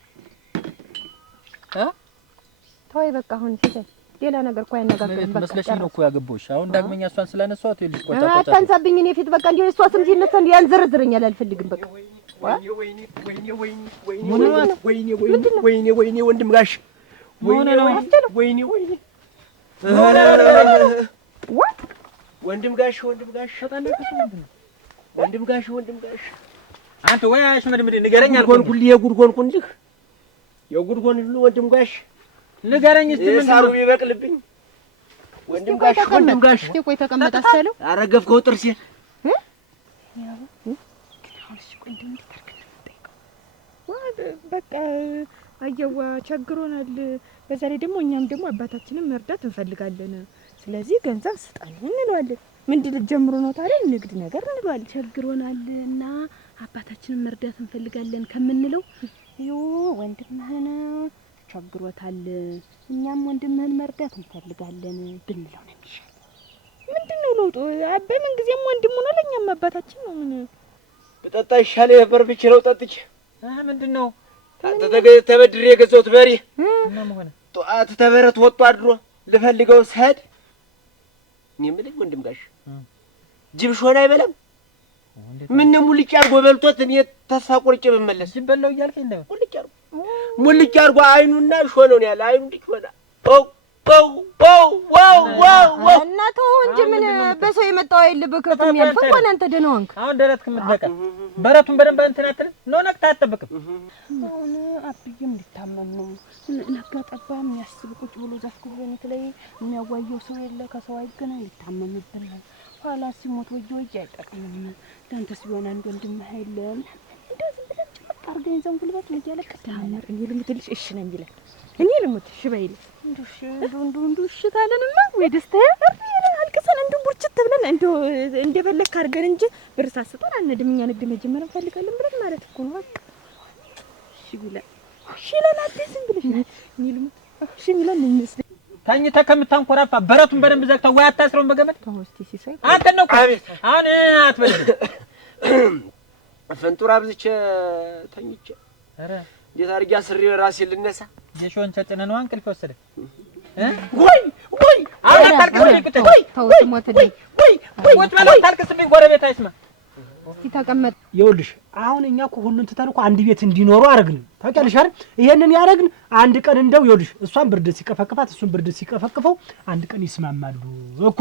ተወይ በቃ አሁን ሲሰይ ሌላ ነገር እኮ አይነጋገርም። በቃ መስለሽ ነው እኮ ያገባሁሽ። አሁን ዳግመኛ እሷን ስላነሳኋት ይልሽ ቆጣ አታንሳብኝ። እኔ ፊት በቃ እንዲሁ እሷ ስም ሲነሳ እንዲሁ ያንዘረዝረኛል። አልፈልግም በቃ ወይኔ ወንድም ጋሽ ወንድም ጋሽ አንተ ወይ አሽመድምድ ንገረኝ አልኩህ። የጉድ ሆንኩልህ የጉድ ሆንልህ ወንድም ጋሽ ንገረኝ እስቲ ምን ሳሩ ይበቅልብኝ ወንድም ጋሽ ቆይ ተቀመጥ አሰለው አረገፍከው ጥርሴ በቃ አየዋ ቸግሮናል። በዛ ላይ ደግሞ እኛም ደግሞ አባታችንን መርዳት እንፈልጋለን። ስለዚህ ገንዘብ ስጣን እንለዋለን። ምንድን ልትጀምሩ ነው ታዲያ? ንግድ ነገር እንለዋለን። ቸግሮናል እና አባታችንን መርዳት እንፈልጋለን ከምንለው ወንድምህን ቸግሮታል እኛም ወንድምህን መርዳት እንፈልጋለን ብንለው ነው የሚሻል። ምንድነው ለውጡ? በምን ጊዜም ወንድሙ ነው ለኛም አባታችን ነው። ምን በጠጣ ይሻል ነበር ብችለው ጠጥቼ ምንድነው ተበድሬ የገዛሁት በሬ ጠዋት ተበረት ወጥቶ አድሮ ልፈልገው ስሄድ እኔ የምልህ ወንድም ጋሽ ጅብ ሾን አይበላም። ምን ሙልጭ አድርጎ በልቶት እኔ ተስፋ ቆርጬ ብመለስ ጅብ በላው እያልከኝ ነው? ሙልጭ አድርጎ አይኑና ሾነው ነው ያለ አይኑ ልጅ ሆና እና ተው እንጂ ምን በሰው የመጣው አይደል በከፍም ያልፈው እንኳን አንተ ደህና ሆንክ። አሁን ደረት ከምትበቃ በረቱን በደንብ እንትን አትልም ነው ነቅታ አትጠብቅም። አሁን አብዬም ሊታመም ነው። ነጋ ጠባ የሚያስብ ቁጭ ብሎ ዛፍ ኩበኔት ላይ የሚያዋየው ሰው የለ ከሰው አይገናኝ ሊታመምብን ነው። ኋላ ሲሞት ወየ አይጠቅምም። ዳንተስ ቢሆን አንድ ወንድምህ የለም እንደዚህ ብለህ ጭምቅ አድርገን ይዘን ጉልበት እያለቀስ ታመር እኔ ልሙትልሽ እሺ ነው የሚለን እኔ ልሙት እሺ በይል እንዱ እሺ ታለንማ ወይ ደስታ አልቅሰን እንዱ ቡርችት ብለን እንደበለክ አድርገን እንጂ ብር ሳስጠን አንድም እኛ ንግድ መጀመር እንፈልጋለን ብለን ማለት እኮ ነው። በቃ እሺ ብለን እሺ ለናደስ እንግዲህ እኔ ልሙት እሺ ብለን እንስ ታኝታ ከምታንኮራፋ በረቱን በደንብ ዘግተው ወይ አታስረውን በገመድ ተወስቲ ሲሳይ አንተ ነው አሁን አትበል ፈንጡራ ብዝቼ ተኝቼ ኧረ እንዴት አድርጌ አስሬ ራሴ ልነሳ የሾን ቸጭነ ነው እንቅልፍ ወሰደ ወይ አሁን ታልከኝ ወይ ተውት ሞትልኝ ወይ ወጥ ማለት ታልከስብኝ ጎረቤት አይስማ እስቲ ተቀመጥ። ይኸውልሽ አሁን እኛ እኮ ሁሉን ትተን እኮ አንድ ቤት እንዲኖሩ አደረግን። ታውቂያለሽ አይደል? ይሄንን ያደረግን አንድ ቀን እንደው ይኸውልሽ እሷን ብርድ ሲቀፈቅፋት እሱን ብርድ ሲቀፈቅፈው አንድ ቀን ይስማማሉ እኮ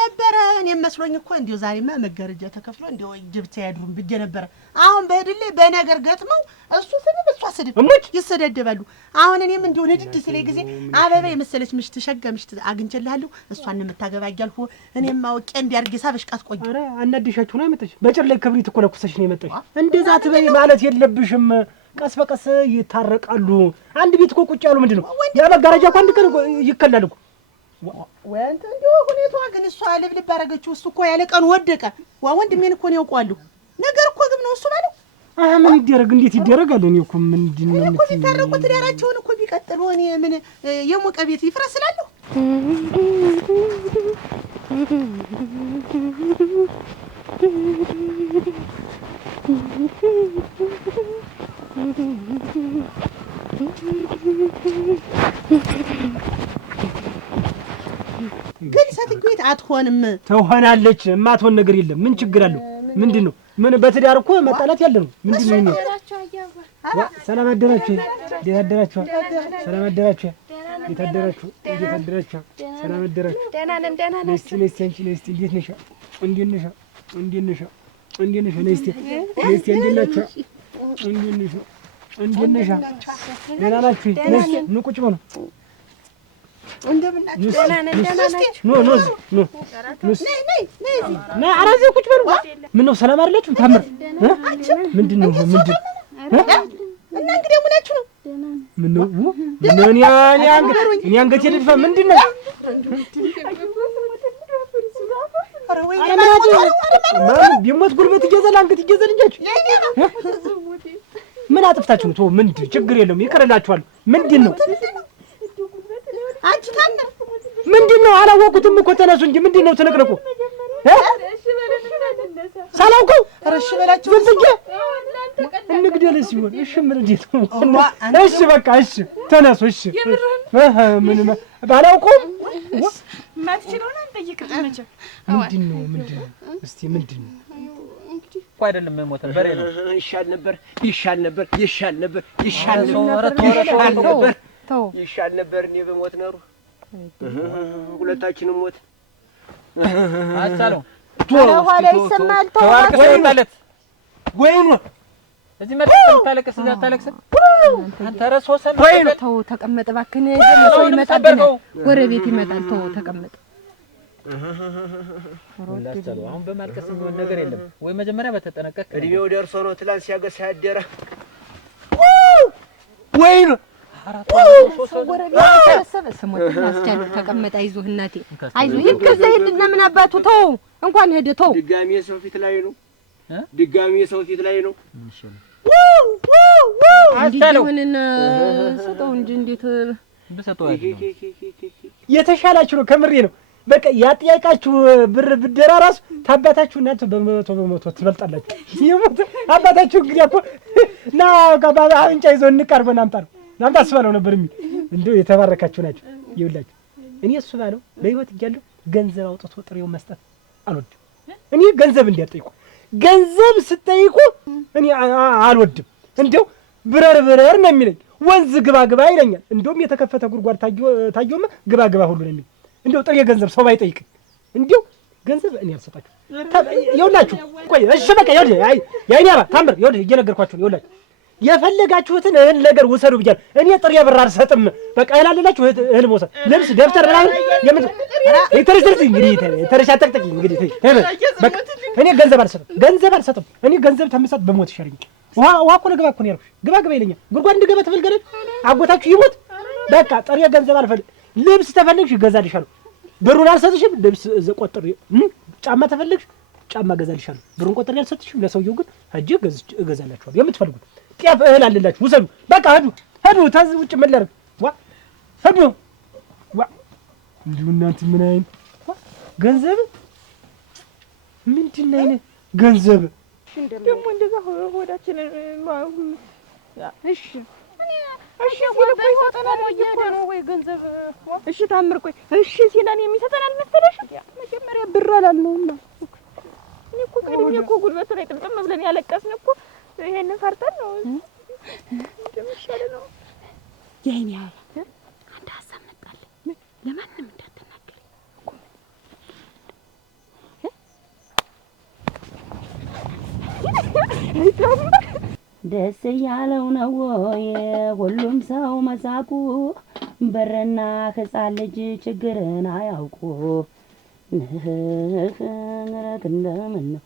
ነበረ። እኔም መስሎኝ እኮ እንዲሁ ዛሬማ መጋረጃ ተከፍሎ እንዲሁ ጅብታ ያድሩም ብዬ ነበረ። አሁን በህድልህ በነገር ገጥመው እሱ ስድብ እሷ ስድብ ይሰደደባሉ። አሁን እኔም እንዲሁ ንድድ ሲለኝ ጊዜ አበባ የመሰለች ምሽት ሸጋ ምሽት አግኝቼልሃለሁ እሷን የምታገባ እያልኩ እኔም አውቄ እንዲያርጌ ሳበሽቃት ቆይ ኧረ አናድሻችሁ ነው የመጣሽ በጭር ላይ ክብሪት እኮ ለኩሰሽ ነው የመጣሽ። እንደዛ ትበይ ማለት የለብሽም። ቀስ በቀስ ይታረቃሉ። አንድ ቤት እኮ ቁጭ ያሉ ምንድነው ያ መጋረጃ እኮ አንድ ቀን ይከላል እኮ ወይ አንተ እንዲሁ ሁኔታዋ ግን እሷ ልብልብ አደረገችው። እሱ እኮ ያለ ቀኑ ወደቀ። ወንድሜን እኮ ነው ያውቀዋለሁ። ነገር እኮ ግብ ነው እሱ ባለው ምን ይደረግ እንዴት ይደረጋል? እኔ እኮ ምንድነው እኮ ቢታረቁ ትዳራቸውን እኮ ቢቀጥሉ እኔ ምን የሞቀ ቤት ይፍረስላለሁ። ግን ሴትዮት አትሆንም። ትሆናለች። የማትሆን ነገር የለም። ምን ችግር አለው? ምንድነው? ምን በትዳር እኮ መጣላት ያለ ነው። ምንድነው ነው? ሰላም አደራችሁ። እንዴት አደራችሁ? ሰላም አደራችሁ። እንዴት አደራችሁ? እንዴት አደራችሁ? ሰላም አደራችሁ። ደህና ነን ደህና ነን። ነስቲ እንዴት ነሽ? እንዴት ነሽ? እንዴት ነሽ? እንዴት ነሽ? ነስቲ እንዴት ናችሁ? እንዴት ነሽ? እንዴት ነሽ? ደህና ናችሁ? ነስቲ ኑ ቁጭ በሉ። እንደምናችሁ? ደህና ነን ደህና ናችሁ? ኖ ነይ አራዚ ቁጭ በሉ። ምን ነው ሰላም አይደላችሁ? ታምር ምንድነው? እና እንግዲህ ሙላችሁ ነው? ምን ነው? እኔ አንገቴ ልድፋ ምንድነው? ቢሞት ጉልበት ይገዛል አንገት ይገዛል እንጃችሁ። ምን አጥፍታችሁ ነው? ተው ምንድን ችግር የለውም ይቀርላችኋል። ምንድነው? አንቺ ታምር ምንድነው? አላወቁትም እኮ ተነሱ እንጂ ምንድነው ትንቅንቁ? ሳላውቀው እሺ በላችሁ ዝም ብዬ እንግደልስ ይሆን? እሺ ምን እንዴት ነው? እሺ በቃ እሺ ተነሱ። እሺ ምን ባላውቀውም ማትችለውን አንጠይቅም መቼም። ምንድነው? እስቲ ምንድነው? እኮ አይደለም ሞተ በሬ ነው። ይሻል ነበር ይሻል ነበር ይሻል ነበር ይሻል ነበር ይሻል ነበር። እኔ በሞት ኖሮ ሁለታችንም ሞት አቻለው ኋላ ይሰማል። ተዋርቀለት ወይኑ እዚህ መጥተህ ታለቅስ እዛ ታለቅስ አንተ ረሶ ሰማይ ተው ተቀመጥ እባክህ። ሰው ይመጣል፣ ጎረቤት ይመጣል። ተው ተቀመጥ። አቻለው አሁን በማልቀስ የሚሆን ነገር የለም ወይ? መጀመሪያ በተጠነቀቅ እድሜው ደርሶ ነው ትላንት ሲያገሳ ያደረ ወይኑ ተቀመጥ። አይዞህ እናቴ አይዞህ። ይሄን ከዛ ሄድና ምን አባቱ ተው እንኳን ሄደ ተው። ድጋሚ የሰው ፊት ላይ ነው ድጋሚ የሰው ፊት ላይ ነው። አስተውልን ሰጠው እንጂ እንዴት በሰጠው አይደለም። የተሻላችሁ ነው ከምሬ ነው። በቃ ያጥያቃችሁ ብር ብደራ ራሱ ታባታችሁ እናንተ በመቶ ትበልጣላችሁ። ይሞት አባታችሁ እንግዲህ እኮ ና ጋባ አንጫ ይዞ እንቀርበና አምጣ ነው ናምጣ አስባለው ነበር የሚል እንደው የተባረካችሁ ናችሁ። ይውላችሁ እኔ እሱ ባለው በህይወት እያለሁ ገንዘብ አውጥቶ ጥሬው መስጠት አልወድም። እኔ ገንዘብ እንዲያጠይቁ ገንዘብ ስጠይቁ እኔ አልወድም። እንደው ብረር ነው የሚለኝ። ወንዝ ግባ ግባ ይለኛል። እንደውም የተከፈተ ጉድጓድ ታየውማ ግባ ግባ ሁሉ ነው የሚል። እንደው ጥሬ ገንዘብ ሰው ባይጠይቅ እንደው ገንዘብ እኔ አልሰጣችሁ። ይውላችሁ ቆይ እሺ በቃ ይውል ያይኔ አባ ታምር ይውል እየነገርኳችሁ ነው። ይውላችሁ የፈለጋችሁትን እህል ነገር ውሰዱ ብያለሁ። እኔ ጥሬ ብር አልሰጥም። በቃ እህላለላችሁ እህል መውሰድ ልብስ ደብተር ምናምን የተረሰልኝ እንግዲህ ተረሻጠቅጠቂ እንግዲህ በቃ እኔ ገንዘብ አልሰጥም። እኔ ገንዘብ ተምሰጥ በሞት ይሻለኛል። ውሃ እኮ ግባ እኮ ነው ያልኩሽ። ግባ ይለኛል። ጉድጓድ እንድገባ ትፈልገለች አጎታችሁ ይሞት። በቃ ጥሬ ገንዘብ አልፈልግ። ልብስ ተፈልግሽ እገዛልሻለሁ። ብሩን አልሰጥሽም። ልብስ ቆጥሬ ጫማ ተፈልግሽ ጫማ እገዛልሻለሁ። ብሩን ቆጥሬ አልሰጥሽም። ለሰውየው ግን ሂጅ እገዛላችኋለሁ። የምትፈልጉት ጤፍ እህል አለላችሁ ውሰዱ። በቃ ሂዱ ተዝ ውጭ ምን ላድርግ? ሂዱ እንዲሁ እናንተ ምን አይነት ገንዘብ ምንድን አይነት ገንዘብ ደግሞ እንደዛ ሆዳችንን እሺ እሺ ወይ ሰጠናል ነው ወይ ገንዘብ እሺ ታምር ቆይ እሺ ሲላን የሚሰጠናል መሰለሽ? መጀመሪያ ብር አላለውና እኔ እኮ ቀድሜ እኮ ጉልበቱ ላይ ጥምጥም ብለን ያለቀስን እኮ ይሄንን ፈርተን ነው። እንደምሻለ ነው የኔ አንድ ሀሳብ መጣልኝ። ለማንም እንዳትናገሪ ደስ ያለው ነው ወይ ሁሉም ሰው መሳቁ? በረና ሕፃን ልጅ ችግርን አያውቁ። ንረት እንደምን ነው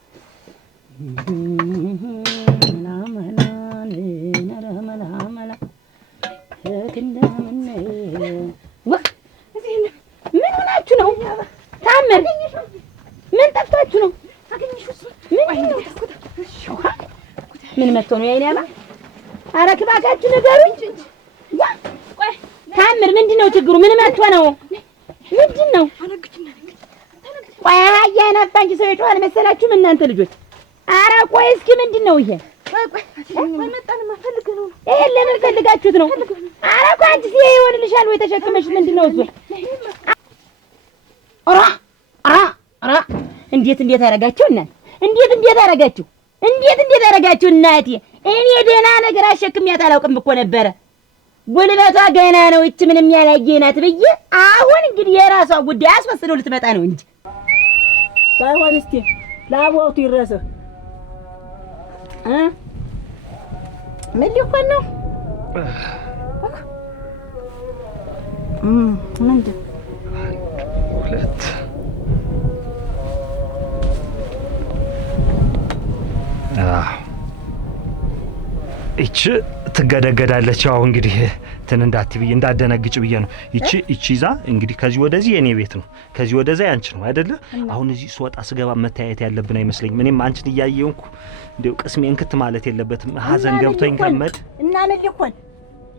ምን ሆናችሁ ነው? ታምር ምን ጠፍታችሁ ነው? ምን መጥቶ ነው ያይኔ አባ? ኧረ እባካችሁ ንገሩኝ። ታምር ምንድነው ችግሩ? ምን መጥቶ ነው? ምንድነው? ቆይ አያ ናፋንጂ ሰው ይጮሃል መሰላችሁ እናንተ ልጆች? ኧረ ቆይ እስኪ ምንድነው ይሄ? ቆይ መጣንማ ፈልገን ነው። ይሄን ለምን ፈልጋችሁት ነው? ኧረ ቆይ አንቺ ሲሄ ይሆንልሻል ወይ ተሸክመሽ ምንድነው እሱ? ኧረ እንዴት አደረጋችሁ እናንተ? እንዴት አደረጋችሁ? እንዴት አደረጋችሁ እናቴ? እኔ ደህና ነገር አሸክሚያት አላውቅም እኮ ነበረ። ጉልበቷ ገና ነው እቺ ምንም ያላየናት ብዬ አሁን እንግዲህ የራሷ ጉዳይ አስመስለው ልትመጣ ነው እንጂ ባይሆን እስቲ ላቦቱ ይረሰ ምን ሊሆን ነው? ምንድን ሁለት ይቺ ትገደገዳለች። ያው እንግዲህ እንዳደነግጭ ብዬ ነው። ይቺ ይዛ እንግዲህ ከዚህ ወደዚህ የኔ ቤት ነው፣ ከዚህ ወደዛ ያንቺ ነው አይደለ? አሁን እዚህ ስወጣ ስገባ መታየት ያለብን አይመስለኝም። እኔም አንቺን እያየሁኝ እንደው ቅስሜ እንክት ማለት የለበትም። ሀዘን ገብቶኝ ገመድ እና ምን ሊሆን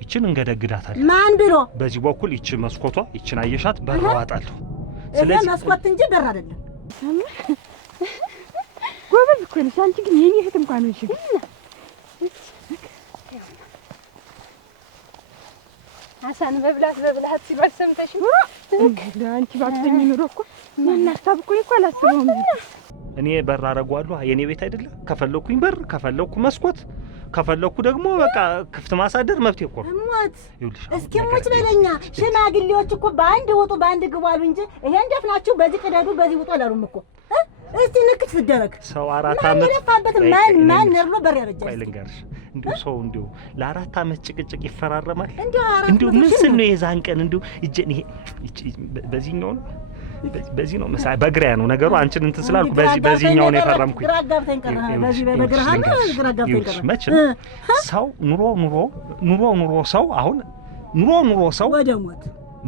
ይቺን እንገደግዳታለን። ማን ብሎ በዚህ በኩል ይቺ መስኮቷ ይቺን አየሻት በር አዋጣለሁ። ስለዚህ መስኮት እንጂ በር አይደለም። ጎበዝ እኮ ነሽ አንቺ። ግን የኔ እህት እንኳን ነሽ። አሳን በብላት ሲባል ሰምተሽ ነው? አንቺ ባትተኝ ኑሮ እኮ ማናስታብ እኮ አላስበውም። እኔ በር አረጋዋለሁ። የኔ ቤት አይደለ? ከፈለኩኝ በር፣ ከፈለኩ መስኮት፣ ከፈለኩ ደግሞ በቃ ክፍት ማሳደር መብቴ እኮ ነው። ሞት እስኪ ሙች በለኛ። ሽማግሌዎች እኮ በአንድ ውጡ በአንድ ግቡ አሉ እንጂ ይሄን ደፍናችሁ በዚህ ቅደዱ በዚህ ውጡ አላሉም እኮ። እስቲ ንክት ትደረግ ሰው 4 ዓመት ለፋበት ማን ነርሎ በር ያበጃል። ቆይ ልንገርሽ፣ እንዲሁ ሰው እንዲሁ ለ4 ዓመት ጭቅጭቅ ይፈራረማል። እንዲሁ ምን ስን ነው የዛን ቀን እንዲሁ እጄን ይሄ በዚህኛው ነው በዚህ ነው መሳይ በግራ ነው ነገሩ። አንቺን እንትን ስላልኩ በዚህኛው ነው የፈረምኩኝ። ግራ ጋብተኝ ቀረ በዚህ በግራ ነው ግራ ጋብተኝ ቀረ። መቼም ሰው ኑሮ ሰው አሁን ኑሮ ሰው ወደ ሞት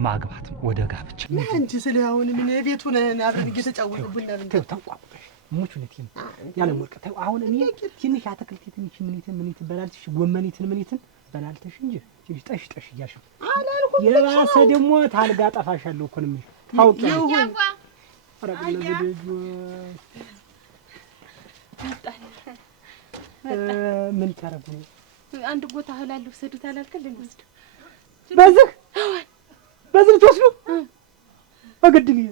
ማግባት ወደ ጋብቻ አንቺ ስለ አሁን ምን ቤቱን አብረን እየተጫወቱብን ነበር። ተንቋቁሽ ሙቹ ነቲም ያለ ወርቅ ተው። አሁን እኔ ትንሽ አትክልት ትንሽ ምን በላልሽ ጎመኒትን በላልተሽ እንጂ ትንሽ ጠሽ እያልሽ አላልኩም። የባሰ ደግሞ ታልጋ ጠፋሻለሁ እኮ ነው ታውቂው ምን ታረጉ ነው? አንድ ቦታ ህላለሁ ሰዱት አላልከል ልንወስድ በዚህ ተወስዱ አገድልኝ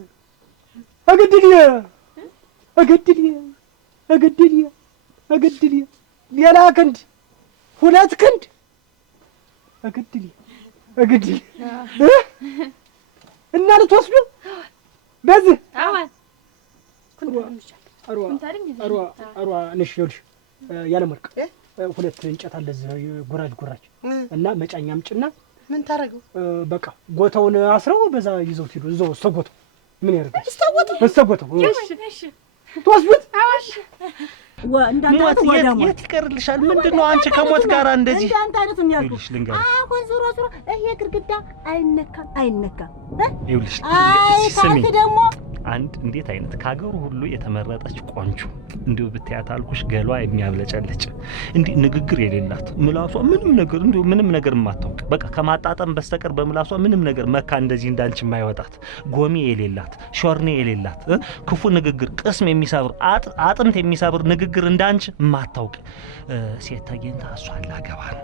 ሌላ ክንድ ሁለት ክንድ አገድልኝ እና ልትወስዱ በዚህ አዋን አሯ ነሽ ይልሽ ያለ ወርቅ ሁለት እንጨት አለ እዚህ ጉራጅ እና መጫኛም ጭና ምን ታረገው? በቃ ጎታውን አስረው በዛ ይዘው ትሄዱ እዛው እስተጎተው ምን ያደርጋል? እስተጎተው እሺ ተወስዱት አዋሽ እንዳንተ ወዳሙ የት ይቀርልሻል? ምንድነው አንቺ ከሞት ጋር እንደዚህ እንዳንተ አይነት የሚያልኩሽ አሁን ዞሮ ይሄ ግድግዳ አይነካም ይኸውልሽ ስሚ ደግሞ አንድ እንዴት አይነት ካገሩ ሁሉ የተመረጠች ቆንጆ እንዲው ብታያት አልኩሽ ገሏ የሚያብለጨለጭ እንዲ ንግግር የሌላት ምላሷ ምንም ነገር የማታውቅ በቃ ከማጣጣም በስተቀር በምላሷ ምንም ነገር መካ እንደዚህ እንዳንቺ የማይወጣት ጎሚ የሌላት ሾርኔ የሌላት ክፉ ንግግር ቅስም የሚሰብር አጥንት የሚሰብር ንግግር እንዳንቺ የማታውቅ ሴት ተገኝታ እሷ አላገባ ነው።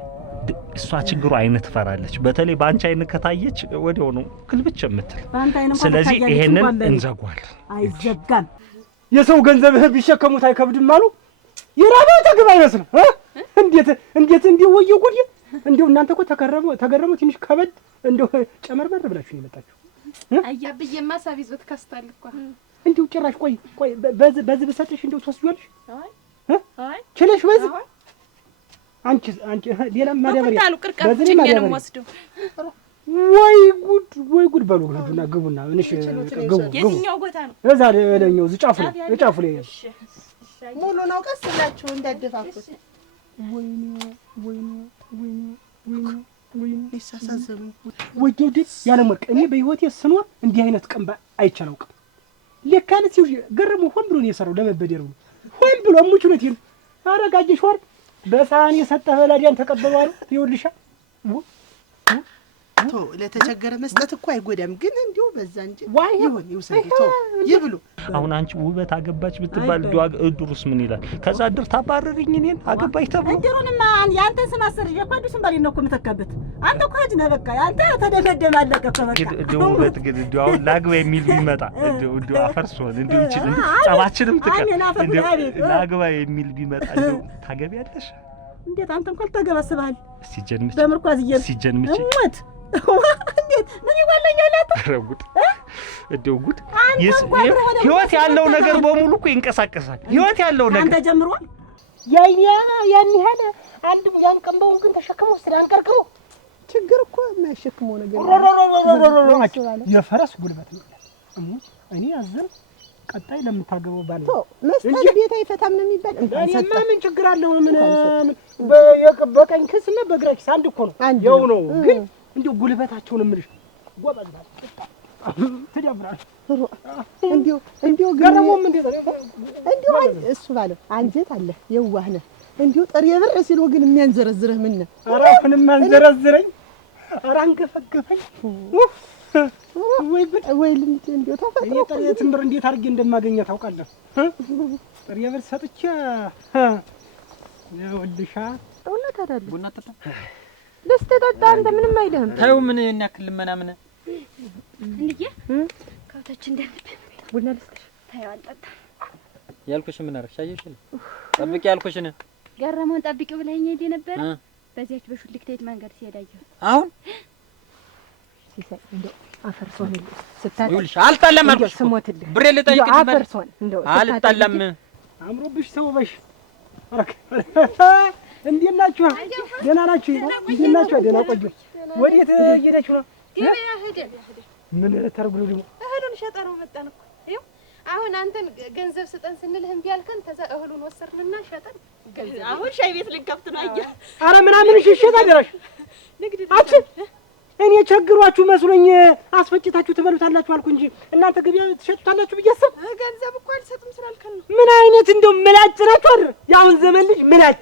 እሷ ችግሩ አይነት ፈራለች። በተለይ ባንቺ አይነት ከታየች ወዲያው ነው ክልብጭ የምትል። ስለዚህ ይሄንን እንዘጓለን። አይዘጋም። የሰው ገንዘብ ቢሸከሙት አይከብድም አሉ። የራበው ተግባ አይመስልም። እንዴት ወየው ጉድ! እንደው እናንተ እኮ ተገረሙ ትንሽ ከበድ እንደው ጨመርመር ብላችሁ ነው የመጣችሁ። አያብዬማ ሳብ ይዞት ካስታል እኮ እንደው ጭራሽ ቆይ በዚህ ብሰጥሽ እንደው ትወስጂዋለሽ? አይ ችለሽ በዚህ አንቺ ሌላ ማዳበሪያ በዚህ ማዳበሪያ ወስደው ወይ ጉድ በሉ ግቡና እንሽ ግቡ የትኛው ቦታ ነው? እዛ ለኛው ጫፉ ላይ ሙሉ ነው። ቀስ ብላችሁ እንዳደፋፉት። ወይኔ ይሳሳዘሙ ወጆድ ያለ ወርቅ እኔ በህይወቴ ስኖር እንዲህ አይነት ቀን አይቻላውቅም። ለካለት ገረሙ ሆን ብሎ ነው የሰራው ለመበደሩ ሆን ብሎ ሙቹ ነው ይል አረጋጅሽ ወርቅ በሳህን የሰጠህ በላዲያን ተቀበሏል። ይኸውልሻ ለተቸገረ መስጠት እኮ አይጎዳም፣ ግን እንዲሁ በዛ እንጂ ይሁን ይውሰድ ይብሉ። አሁን አንቺ ውበት አገባች ብትባል እድሩስ ምን ይላል? ከዛ እድር ታባረሪኝ እኔን አገባች ተብሎ እድሩንማ ያንተ ስም አሰርጀ እኮ አዲሱን ባል ነው እኮ የምተካበት። አንተ እኮ ሀጅ ነህ በቃ አንተ ተደመደም አለቀ እኮ በቃ። ውበት ግን እንደው አሁን ላግባ የሚል ቢመጣ እንደው አፈርሶን እንደው ይችል ጸባችንም ትቀር እንደው ላግባ የሚል ቢመጣ እንደው ታገቢያለሽ? እንዴት አንተ እንኳን ተገበስባል። ሲጀንምች በምርኳዝ ሲጀንምች እንዴት ምን ይወለኛል? ረጉድ እንደው ጉድ ህይወት ያለው ነገር በሙሉ እኮ ይንቀሳቀሳል። ህይወት ያለው ነገር አንተ ጀምሯል። ያን ያህል አንድ ያን ቀንበውን ግን ተሸክመው ስለአንቀርቅሩ ችግር እኮ የማይሸክመው ነገር የፈረስ ጉልበት ነው። እኔ አዘን ቀጣይ ለምታገበው ባል መስጠት ቤት አይፈታም ነው የሚባል። እኔማ ምን ችግር አለው? ምን በቀኝ ክስና በግራ ክስ አንድ እኮ ነው ያው ነው። ግን እንዲሁ ጉልበታቸውን ምልሽ ጎበዝ ባል ትደብራል። እንዲሁ ገረሞም እንዴ እንዲሁ እሱ ባለው አንጀት አለ የዋህ ነህ። እንዲሁ ጥሬ ብር ሲል ወግን የሚያንዘረዝርህ ምን ነው? ኧረ አሁንም አንዘረዝረኝ። ኧረ አንገፈገፈኝ። ወይ ልምት እንዴው ተፈጥሮ እኔ ጥሬ ትምር እንዴት አድርጌ እንደማገኘው ታውቃለህ? ጥሬ ብር ሰጥቼ ይኸውልሻ እውነት አይደለም። ቡና ጠጣ ልስተጠጣ አንተ ምንም አይልህም። ታዩ ምን ያክል ልመናምን እንዴ ከውታችን እንደምት ቡና ልስጥሽ። ታዩ አንጠጣ ያልኩሽ ምን አደረግሽ? አየሽ ጠብቂ ያልኩሽን ገረመውን ጠብቂው ብለኸኝ ሄደ ነበር። በዚያች በሹልክ ተይት መንገድ ሲሄድ አየሁ። አሁን ሲሳይ እንደው አፈርሶን ስታጣ ይኸውልሽ አልጣለም አልኩሽ። ስሞትልህ ብሬ ልጠይቅ ነበር። አፈርሶን እንደው አልጣለም። አምሮብሽ ተውበሽ እንዴት ናችሁ? ደህና ናችሁ? እንዴት ናችሁ? ደህና ቆዩ። ወዴት እየሄዳችሁ ነው? ገበያ ሄደን ምን ተርጉሉ ደግሞ እህሉን ሸጠነው መጣን እኮ ይኸው። አሁን አንተን ገንዘብ ስጠን ስንልህ እምቢ አልከን። ከዛ እህሉን ወሰርንና ሸጠን ገንዘብ። አሁን ሻይ ቤት ልንከፍት ነው። አያ ኧረ ምናምን ሽሽት አደረሽ ንግድ አንቺ እኔ ቸግሯችሁ መስሎኝ አስፈጭታችሁ ትበሉታላችሁ አልኩ እንጂ እናንተ ገበያ ትሸጡታላችሁ ብዬ አሰብ። ገንዘብ እኮ አልሰጥም ስላልከን ነው። ምን አይነት እንደው ምላጭ ናችሁ አይደል? የአሁን ዘመን ልጅ ምላጭ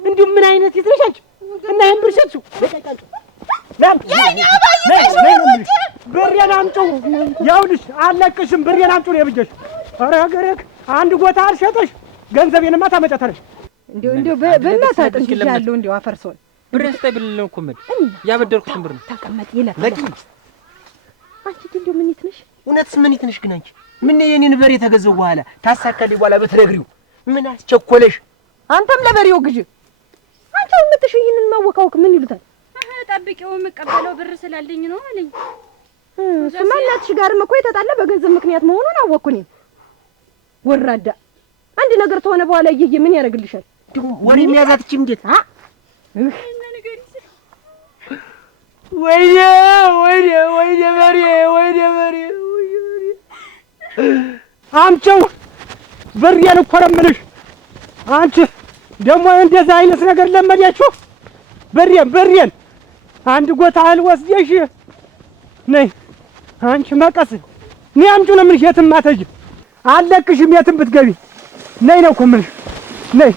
እንዲሁ ምን አይነት የትነሽ አንቺ? እና ይሄን ብር ሸጥሽው ለቀቃችሁ ብሬን አምጪው። ያውልሽ አለቅሽም፣ ብሬን አምጪው ነው የብጀሽ። ኧረ ገረክ አንድ ጎታ አልሸጠሽ ገንዘቤንማ ታመጫታለሽ። እንደው በእናትህ ያለው እንደው አፈርሶን ብሬን ስጠኝ ብልለው እኮ ምን ያበደርኩሽን ብር ነው። ተቀመጥ ይላል። አንቺ እንደው ምን ይትነሽ? እውነትስ ምን ይትነሽ ግን አንቺ? ምን የኔን በሬ ተገዘው በኋላ ታሳካልኝ በኋላ በትነግሪው ምን አስቸኮለሽ? አንተም ለበሬው ግዢ። አንቺው የምትሽይንን ማወቃወቅ ምን ይሉታል? ጠብቂው የምቀበለው ብር ስላለኝ ነው አለኝ። እሱማ እናትሽ ጋርም እኮ የተጣላ በገንዘብ ምክንያት መሆኑን አወቅኩኝ። ወራዳ አንድ ነገር ተሆነ በኋላ እየየ ምን ያደርግልሻል? ወሬ የሚያዛትች እንዴት ወይኔ ወይኔ ወይኔ በሬ ወይኔ በሬ አምጪው ብሬን እኮ ነው የምልሽ። አንቺ ደግሞ እንደዛ አይነት ነገር ለመዳችሁ። ብሬን አንድ ጎታ እህል ወስደሽ ነይ አንቺ መቀስ ነይ አምጪው ነው የምልሽ። የትም አትሄጂም አለቅሽም የትም ብትገቢ ነይ ነው እኮ የምልሽ ነይ።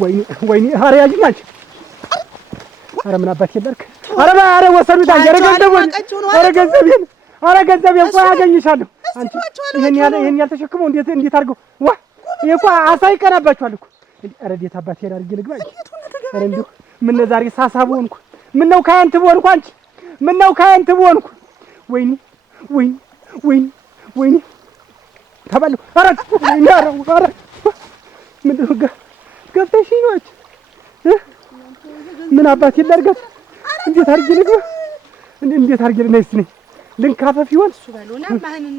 ወይኔ ወይኔ ኧረ ያዥኝ አንቺ ኧረ ምን አባት የለርክ ኧረ ወሰዱት አንቺ ኧረ ገንዘቤን እኮ ያገኝሻለሁ አንቺ ይሄን ያልተሸክመው እንዴት አድርገው ዋ ይሄ እኮ አሳይ ቀናባችኋል እኮ ኧረ እንዴት አባት ሄዳ አድርጌ ልግባ ኧረ እንደው ምን ዛሬ ሳሳብ ሆንኩ ምነው ካንተ በሆንኩ አንቺ ምነው ካንተ በሆንኩ ወይኔ ወይኔ ወይኔ ወይኔ ተባለው ኧረ ወይኔ ኧረ ምንድነው ገብተሽኝ ነው አንቺ ምን አባት ይላርጋት እንዴት አድርጌ ልግባ እንዴት አድርጌ ነይ እስኪ ነይ ልንካፈፍ ይሆን እሱ ባልሆነ ማህንን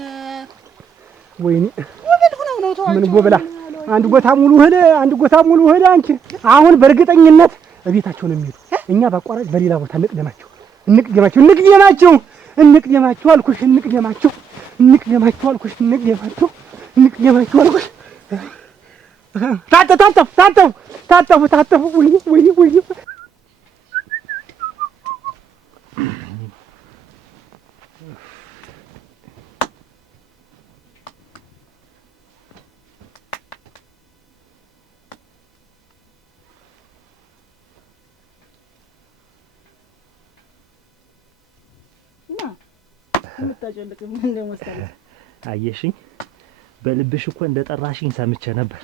ወይኔ ወበል ሆነው ነው ተዋቸው። ምን ጎበላ አንድ ጎታ ሙሉ እህል አንቺ አሁን በእርግጠኝነት እቤታቸው ነው የሚሄዱ። እኛ በአቋራጭ በሌላ ቦታ እንቅደማቸው አልኩሽ። ታጠፉ ወይ አየሽኝ በልብሽ እኮ እንደጠራሽኝ ሰምቼ ነበር።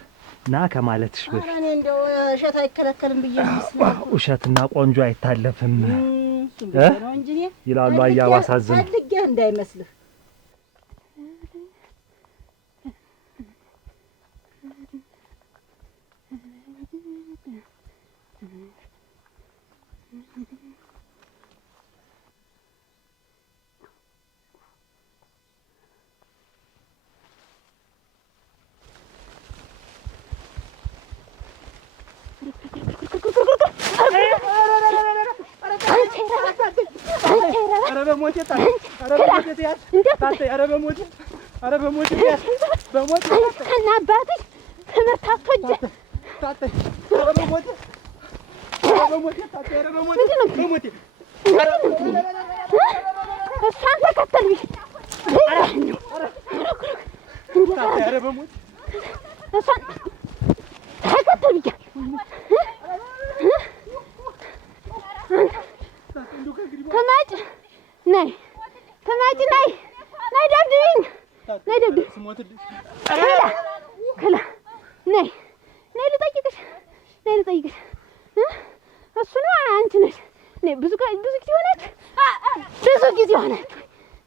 ና ከማለትሽ በፊት እኔ እንደው እሸት አይከለከልም ብዬ ውሸትና ቆንጆ አይታለፍም ይላሉ አያው አሳዝነው ፈልጌህ እንዳይመስልህ።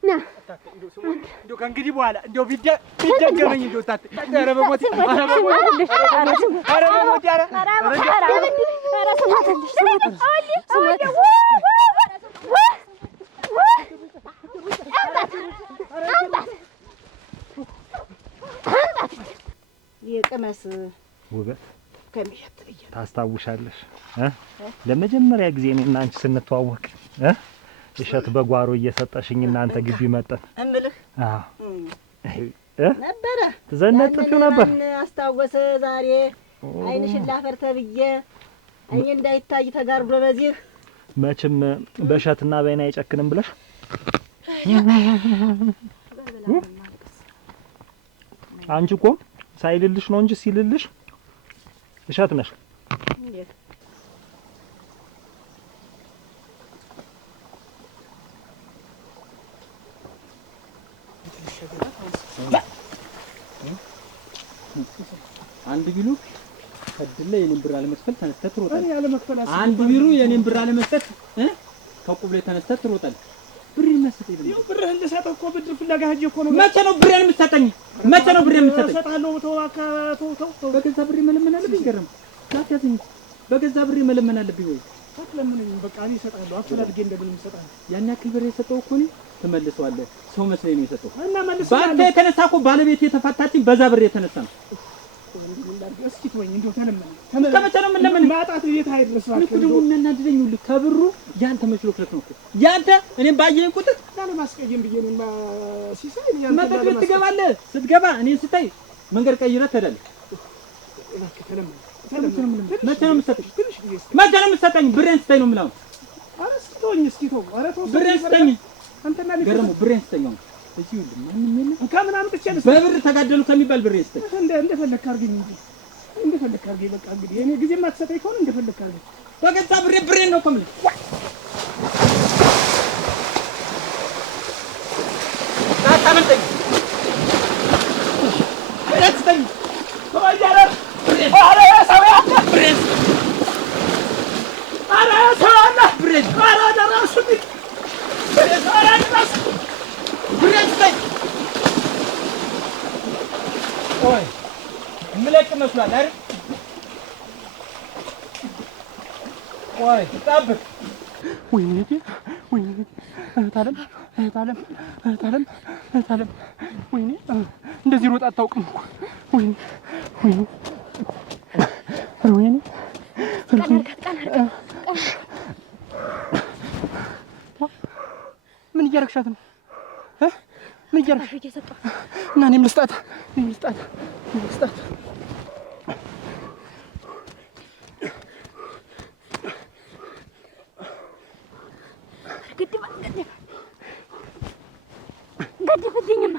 ና እንደው ከእንግዲህ በኋላ እንደው ቢደገመኝ እንደው ታት ኧረ በሞት ኧረ በሞት ኧረ በሞት የቅመስ ውበት ከሚሸት ታስታውሻለሽ? ለመጀመሪያ ጊዜ እኔና አንቺ ስንተዋወቅ እሸት በጓሮ እየሰጠሽኝ እናንተ ግቢ መጣን እምልህ ነበረ ዘነጥፊው ነበር። አስታወሰ ዛሬ አይንሽን ላፈር ተብዬ አይኔ እንዳይታይ ተጋርዶ በዚህ መቼም በእሸትና በእኔ አይጨክንም ብለሽ አንቺ እኮ ሳይልልሽ ነው እንጂ ሲልልሽ እሸት ነሽ። አንድ ቢሉ ከድለ የኔን ብር አለመስፈል ተነስተህ ትሮጣለህ። አንድ ቢሉ የኔን ብር አለመስጠት ከቁብ ላይ ተነስተህ ትሮጣለህ። ብር መስጠት ይልም ይኸው ብርህን ልሰጥህ እኮ ብድር ፍለጋ ሂጅ እኮ ነው። መቼ ነው ብሬን የምትሰጠኝ? መቼ ነው ብሬን የምትሰጠኝ? እሰጥሃለሁ። ተው በገዛ ብሬ መለመን አለብኝ። ገረም ታትያዝኝ። በገዛ ብሬ መለመን አለብኝ ወይ? አትለምነኝ። በቃ እኔ እሰጥሃለሁ። አፈላልጌ እንደምን እሰጥሃለሁ። ያን ያክል ብር የሰጠው እኮ ነው ትመልሰዋለህ። ሰው መስለኝ ነው የሰጠው እና መልስ ባንተ የተነሳ እኮ ባለቤት የተፋታችኝ በዛ ብር የተነሳ ነው። እስኪ ተወኝ። እንደው ተለመነ ከመቼ ነው የምንለምን? ማጣት ቤት አይድረስ እኮ ደግሞ የሚያናድደኝ ሁሉ ከብሩ ያንተ መስሎክለት ነው እኮ ያንተ እኔም ባየኝ ቁጥር ላለማስቀየም ብዬ ነው ሲሳይ ያንተ መጠጥ ቤት ትገባለህ። ስትገባ እኔን ስታይ መንገድ ቀይረህ ትሄዳለህ። መቼ ነው የምትሰጠኝ? መቼ ነው የምትሰጠኝ? ብሬን ስጠኝ ነው የምለው። ኧረ እስኪ ተወኝ። እስኪ ተው። ኧረ ተው። ብሬን ስጠኝ። አንተና ገረመው ብሬን ስጠኝ። እዚህ ሁሉ ማንም የለም። ከምን አምጥቼ ልስጥ? በብር ተጋደሉ ከሚባል ብሬን ስጠኝ። እንደፈለክ አድርገኝ እንጂ እንደፈለክ አድርገኝ። በቃ እንግዲህ እኔ ጊዜ የማትሰጠኝ ከሆነ እንደፈለክ አድርገኝ። በገዛ ብሬን ነው እኮ የምልህ። አታመልጠኝ። ብሬን ስጠኝ። የምለቅ መስሏል አይደል? ወይ ጠብቅ። ወይኔ እህት ዓለም ወይኔ እንደዚህ ሮጥ አታውቅም እኮ ወይኔ ምን እያደረግሻት ነው? ምን እያደረግሽ እና እኔም ልስጣት ገድፍልኝማ።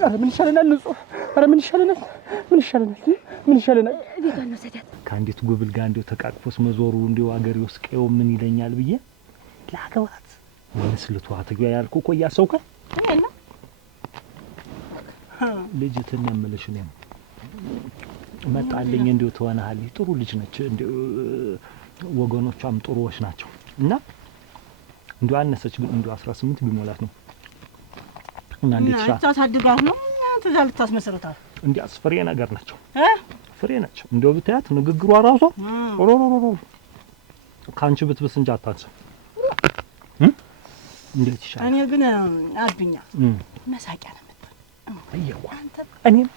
ኧረ ምን ይሻለናል? ንጹህ ኧረ ምን ይሻለናል? ቤቷን ነው ሰዳት ከአንዲት ጉብል ጋር እንዲያው ተቃቅፎስ መዞሩ እንዲያው አገሬ ውስጥ ቀየው ምን ይለኛል ብዬ ላገባት ወይስ ልቷት ግባ ያልኩ እኮ እያሰብኩ ልጅትን የምልሽ ነው መጣልኝ። እንዲያው ትሆናለች ጥሩ ልጅ ነች። እንዲያው ወገኖቿም ጥሩዎች ናቸው እና እንዲያው አነሰች እንዲያው 18 ቢሞላት ነው እና እንዴት ታሳድጋት ነው ትዛ ልታስመሰረታት እንዲያስ ፍሬ ነገር ናቸው ፍሬ ናቸው። እንዲያው ብታያት ንግግሯ ራሷ ኦሮሮሮሮ ካንቺ ብትብስ እንጂ አታንስም። እንዴት ይሻላል? እኔ ግን አዱኛ መሳቂያ ነው የምትሆን። አየዋ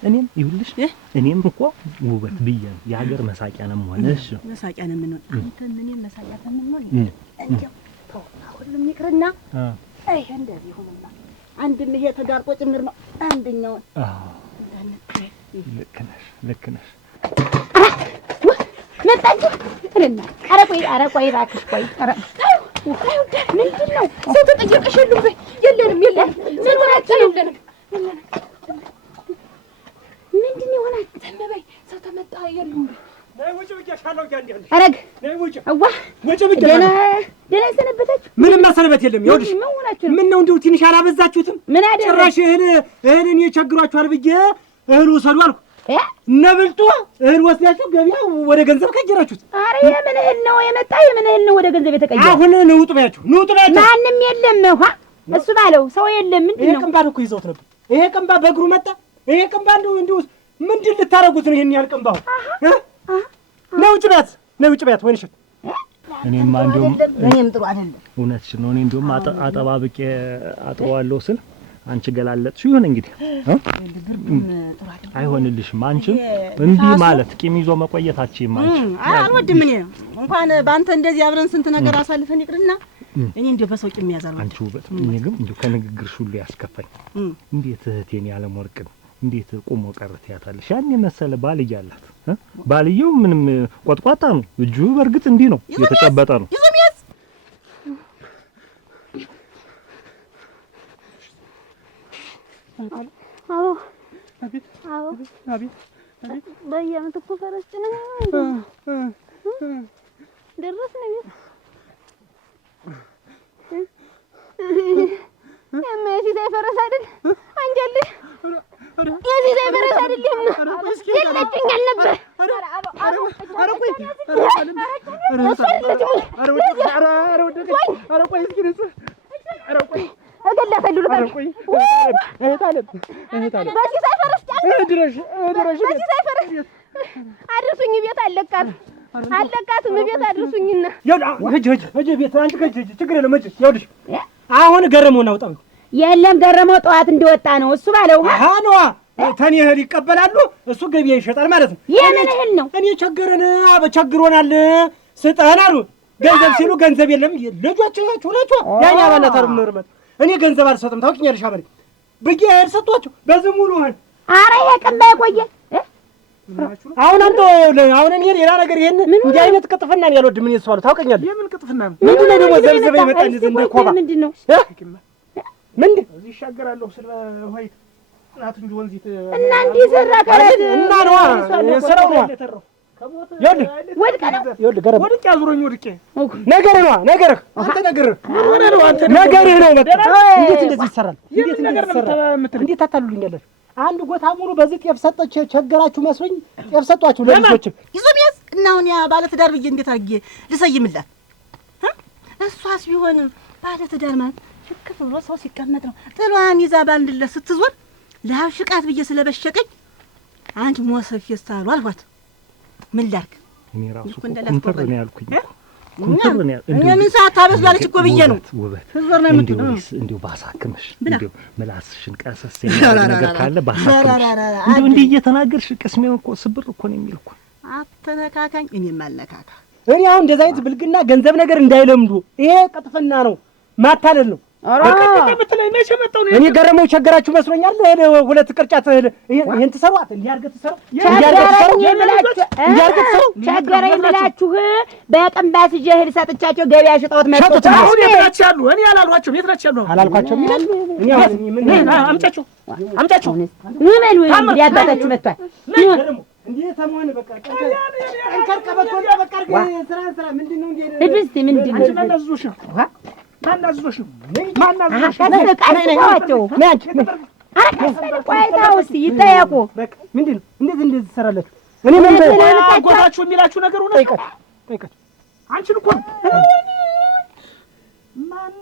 እኔም ይኸውልሽ እኔም እኮ ውበት ብዬ የሀገር መሳቂያ ነው የምሆነሽ። መሳቂያ ነው የምንሆን። አንተም እኔም መሳቂያ ነው የምንሆን። እንዴው ሁሉም ይቅርና ይሄ እንደዚህ ሆነና አንድም ይሄ ተጋርጦ ጭምር ነው አንደኛው። ልክ ነሽ። መጣችሁ እልና ኧረ ቆይ እባክሽ ቆይ ምንድን ነው ሰው ተጠየቀሽ? የለንም ምን ሆናችሁ ነው? ምንድን ነው የሆናችሁ? ተነበይ ሰው ተመጣ የሉም። አረግ ደህና ሰነበታችሁ? ምንም ማሰነበት የለም። ይኸውልሽ ምን ነው እንዲሁ ትንሽ አላበዛችሁትም? ምን አይደል ጭራሽ እህልን የቸግሯችኋል ብዬ እህል ውሰዱ አልኩ። እነ ብልጡ እህል ወስዳችሁ ገበያ ወደ ገንዘብ ቀየራችሁት። ኧረ የምን እህል ነው የመጣ? የምን እህል ነው ወደ ገንዘብ የተቀየረ? አሁን ንውጡ በያችሁ። ማንም የለም። እሱ ባለው ሰው የለም። ምንድን ነው ይሄ ቅንባር እኮ ይዘውት ነበር። ይሄ ቅንባ በእግሩ መጣ። ይሄ ቅንባ እንዲሁ ምንድን ልታረጉት ነው? ይሄን ያህል ቅንባው ነው ጭበት ነው ጭበት ወንሽ እኔማ እንደውም እኔም ጥሩ አይደለም። እውነትሽን ነው። እኔ እንደውም አጠባብቄ አጥበዋለሁ ስል አንቺ ገላለጥሽ ይሁን እንግዲህ አይሆንልሽም። አንቺም እንዲህ ማለት ቂም ይዞ መቆየታችን አንቺ አልወድም። እኔ እንኳን በአንተ እንደዚህ አብረን ስንት ነገር አሳልፈን ይቅርና እኔ እንደው በሰው ቂም ያዛል አንቺ ውበት። እኔ ግን እንደው ከንግግርሽ ሁሉ ያስከፋኝ እንዴት እህቴን ያለመወርቅን እንዴት ቁሞ ቀርት ያታለሽ? ያን የመሰለ ባል እያላት ባልየው ምንም ቆጥቋጣ ነው። እጁ በርግጥ እንዲህ ነው የተጨበጠ ነው። አዎ አዎ በየዓመቱ እኮ ፈረስ ጭነን ደረስን ቤት የሲሳይ ፈረስ አይደል አንጀልህ የሲሳይ ፈረስ አይደለም የለችኛል ነበር አድርሱኝ ቤት አለቃትም ቤት አድርሱኝና ቤት አንቺ ችግር የለም ይኸውልሽ አሁን ገረመውን አውጣው የለም ገረመው ጠዋት እንደወጣ ነው እሱ ባለው ነዋ ተኔ እህል ይቀበላሉ እሱ ገበያ ይሸጣል ማለት ነው የምን እህል ነው እኔ ቸግሮናል ስጠን አሉ ገንዘብ ሲሉ ገንዘብ የለም ልጆች ናቸው ያኛ ባላት አርመርመት እኔ ገንዘብ አልሰጥም ታውቂኛለሽ አበል ብዬ ሰጥቷቸው በዚህ ሙሉ እህል ኧረ የቀባ የቆየ አሁን አንተ አሁን እኔ ሌላ ነገር ይሄን እንዲህ አይነት ቅጥፍና ነው ያልወድም እኔ እሷ ታውቀኛለህ የምን ቅጥፍና ነው ምንድነው ደግሞ ዘብዘበ ይመጣል እንደ ኮባ ምንድነው ምንድን እዚህ ይሻገራለሁ ስለ ሆይ እናት እንጂ ወንዚት እና እንዲህ ዘራ ከረት እና ነው የሰራው ነው ይኸውልህ ወድቀ ነው ይኸውልህ ገረም ወድቄ አዙሮኝ ወድቄ ነገርህ ነው ነገርህ አንተ ነገርህ ነው በቃ እንዴት እንደዚህ ይሰራል እንዴት ነገር ነው እንዴት አታሉልኛለሽ አንድ ጎታ ሙሉ በዚህ ጤፍ ሰጠች ቸገራችሁ መስሎኝ ጤፍ ሰጧችሁ ለልጆች ይዞሚያስ እና አሁን ያ ባለ ትዳር ብዬ እንዴት አድርጌ ልሰይምላት እሷስ ቢሆን ባለ ትዳር ማለት ሽክፍ ብሎ ሰው ሲቀመጥ ነው ጥሏን ይዛ ባንድለት ስትዞር ለሀብሽቃት ብዬ ስለበሸቀኝ አንቺ ሞሰብ ፌስታሉ አልኳት ምን ላድርግ እኔ ራሱ ኩንትር ነው ያልኩኝ ኩንትር ነው እኔ ምን ሰዓት ታበስላለች እኮ ብዬ ነው ውበት ትዞር ነው እንዲሁ ባሳክምሽ እንዲሁ ምላስሽን ቀሰስ ያለ ነገር ካለ ባሳክምሽ እንዲሁ እየተናገርሽ ቅስሜን እኮ ስብር እኮ ነው የሚልኩ አተነካካኝ እኔም አልነካካ እኔ አሁን እንደዛ አይነት ብልግና ገንዘብ ነገር እንዳይለምዱ ይሄ ቅጥፍና ነው ማታለል ነው እኔ ገረመው ቸገራችሁ መስሎኛል ሁለት ቅርጫት ይሄን ትሰሯት እንዲያርገ ትሰሩ ቸገረኝ ብላችሁ በቅንባስ እህል ሰጥቻቸው ገበያ ሽጠውት መጥተው አሁን የትናቸው ያሉ እኔ አላልኳቸውም የትናቸው ያሉ አላልኳቸውም ይላል እኔ አሁን ምን አምጫቸው ምን በሉ እንግዲህ አባታችሁ መጥቷል እንዴ ተሞን በቃ ጠንከር ቀበቶ በቃ ስራ ምንድነው እንዴ እብስቲ ምንድነው አንቺ ማናዝዞሽ ማናዝዞሽ ይጠየቁ ምንድን ነው እንደዚህ ትሰራላችሁ እኔ ምን አጎታችሁ የሚላችሁ ነገር ሆነ ጠይቃችሁ አንቺን እኮ ማን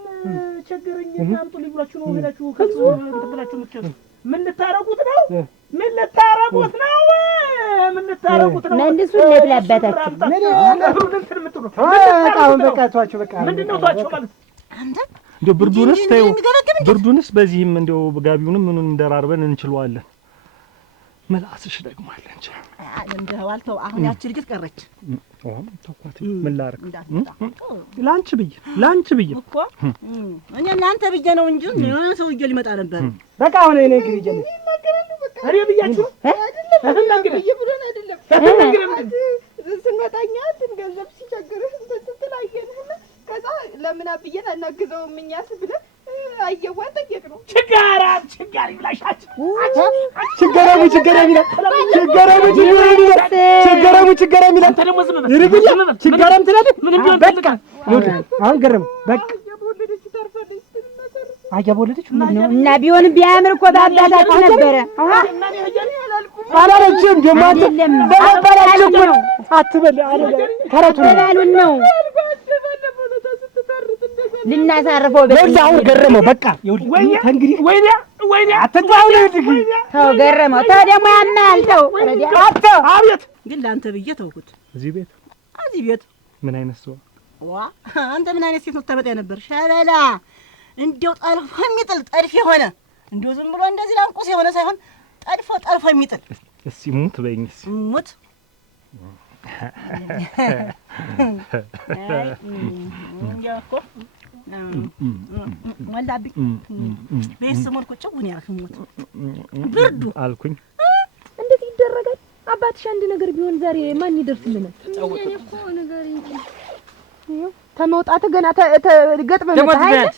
ቸገረኝ እናምጡ ሊብላችሁ ነው ሄዳችሁ ከሱ እንትብላችሁ ምትቸሩ ምን ልታረጉት ነው ምን ልታረጉት ነው መልሱ ለብላባታችሁ አሁን በቃ ተዋችሁ በቃ ምንድነው ተዋችሁ ማለት እንደው ብርዱንስ በዚህም እንደው ጋቢውንም ምኑን እንደራርበን እንችለዋለን መላስሽ ደግሞ አለ እንጂ እንደው አልተው አሁን ያቺ ልጅ ቀረች ተቋት ምን ላርግ ላንቺ ብዬ እኮ እኔ እናንተ ብዬ ነው እንጂ የሆነ ሰውዬ ሊመጣ ነበር በቃ አሁን እኔ ግሪ ጀለ አሬ ብያችሁ አይደለም እንግዲህ ይብሉን አይደለም ስንመጣኛ ገንዘብ ሲቸግርህ ስትላየንህና ከዛ ለምን አብዬን አናግዘውም እኛስ ብለን አየዋን ጠየቅነው ችጋር ይብላሻች ችጋራም ይላል አንተ ደግሞ ዝም በል ይርግል ችጋራም ትላለህ ምንም ቢሆን በቃ አሁን ገረም በቃ አያቦለደች እና ቢሆንም ቢያምር እኮ ባባታችሁ ነበረ አላለችም ደማት በባላችሁ አትበል አለ ተረቱ ባሉን ነው ልናሳርፈው በዛው ገረመው በቃ ይኸውልህ እንግዲህ ወይኔ አትጣው ነው ተው ገረመው ተው ደግሞ ያማል ተው አቤት ግን ለአንተ ብዬ ተውኩት እዚህ ቤት ምን አይነት ሰው ዋ አንተ ምን አይነት ሴት ነው ተመጣ ነበር ሸበላ እንዴው ጠልፎ የሚጥል ጠልፍ የሆነ እንዴው ዝም ብሎ እንደዚህ ላንቁስ የሆነ ሳይሆን ጠልፎ የሚጥል እስቲ ሙት በይኝስ ሙት ያኮ ወላብኝ በስሞን ቁጭ ቡን ያርክሙት ብርዱ አልኩኝ እንዴት ይደረጋል? አባትሽ አንድ ነገር ቢሆን ዛሬ ማን ይደርስልናል? ተመውጣት ገና ገጥመህ መጣህ አይደል?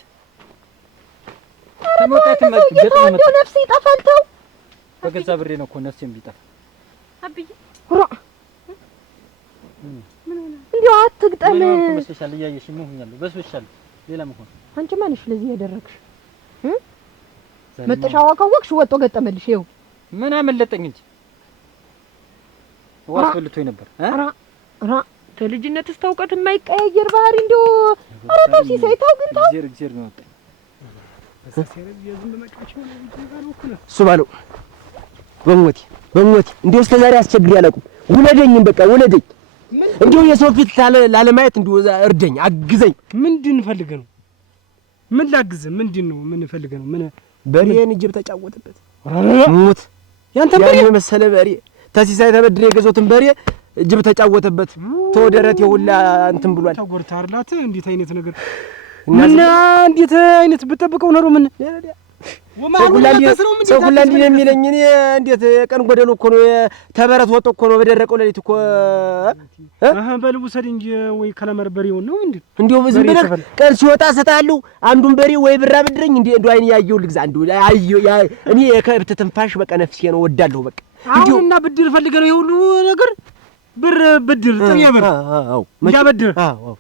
ተመውጣት ገጥመህ መጣህ ነፍስ ይጠፋል። ተው በገዛ ብሬ ነው እኮ ነፍሴም ቢጠፋ አብዬ እንዲያው አትግጠም። ምን መስለሻል? እያየሽ ምን ሆኛለሁ? በስብሻለሁ። ሌላ መሆን አንቺ ማንሽ ለዚህ ያደረግሽ? መጥሻዋ ካወቅሽ ወጦ ገጠመልሽ። ይኸው ምን አመለጠኝ እንጂ ዋስ በልቶኝ ነበር። ከልጅነትስ ተውቀት የማይቀያየር ባህሪ እንዲያው ኧረ ተው ሲሳይ ተው ግን ተው። እግዚአብሔር ነው ወጣኝ። እሱ ባለው በሞቴ እንዲያው እስከ ዛሬ አስቸግሬ አላውቅም። ውለደኝም በቃ ውለደኝ። እንዲያው የሰው ፊት ላለማየት እንዲያው እርደኝ፣ አግዘኝ። ምንድን ፈልገህ ነው? ምን ላግዝህ? ምንድን ነው? ምን ፈልገህ ነው? ምን በሬን ጅብ ተጫወተበት። ሙት ያንተ በሬ የመሰለ በሬ ተሲሳይ ተበድሬ የገዛሁትን በሬ ጅብ ተጫወተበት። ተወደረት የሁላ እንትን ብሏል። ተጎድተሃል። እንዴት አይነት ነገር ምን እንዴት አይነት ብጠብቀው ነው ምን ሰው ሁላ እንዲህ ነው የሚለኝ። እኔ እንዴት የቀን ጎደሎ እኮ ነው ተበረት ወጦ እኮ ነው በደረቀው ሌሊት እኮ በልቡ ሰድ እንጂ ወይ ከለመር በሬውን ነው እንዴ? እንዴው ዝም ብለህ ቀን ሲወጣ እሰጥሃለሁ አንዱን በሬ ወይ ብር አብድረኝ እንዴ አይን ያየው ልግዛ አንዱ እኔ የከብት ትንፋሽ በቃ ነፍሴ ነው ወዳለሁ በቃ አሁንና ብድር ፈልገህ ነው የሁሉ ነገር ብድር ጥሬ ብር አዎ ያበድር አዎ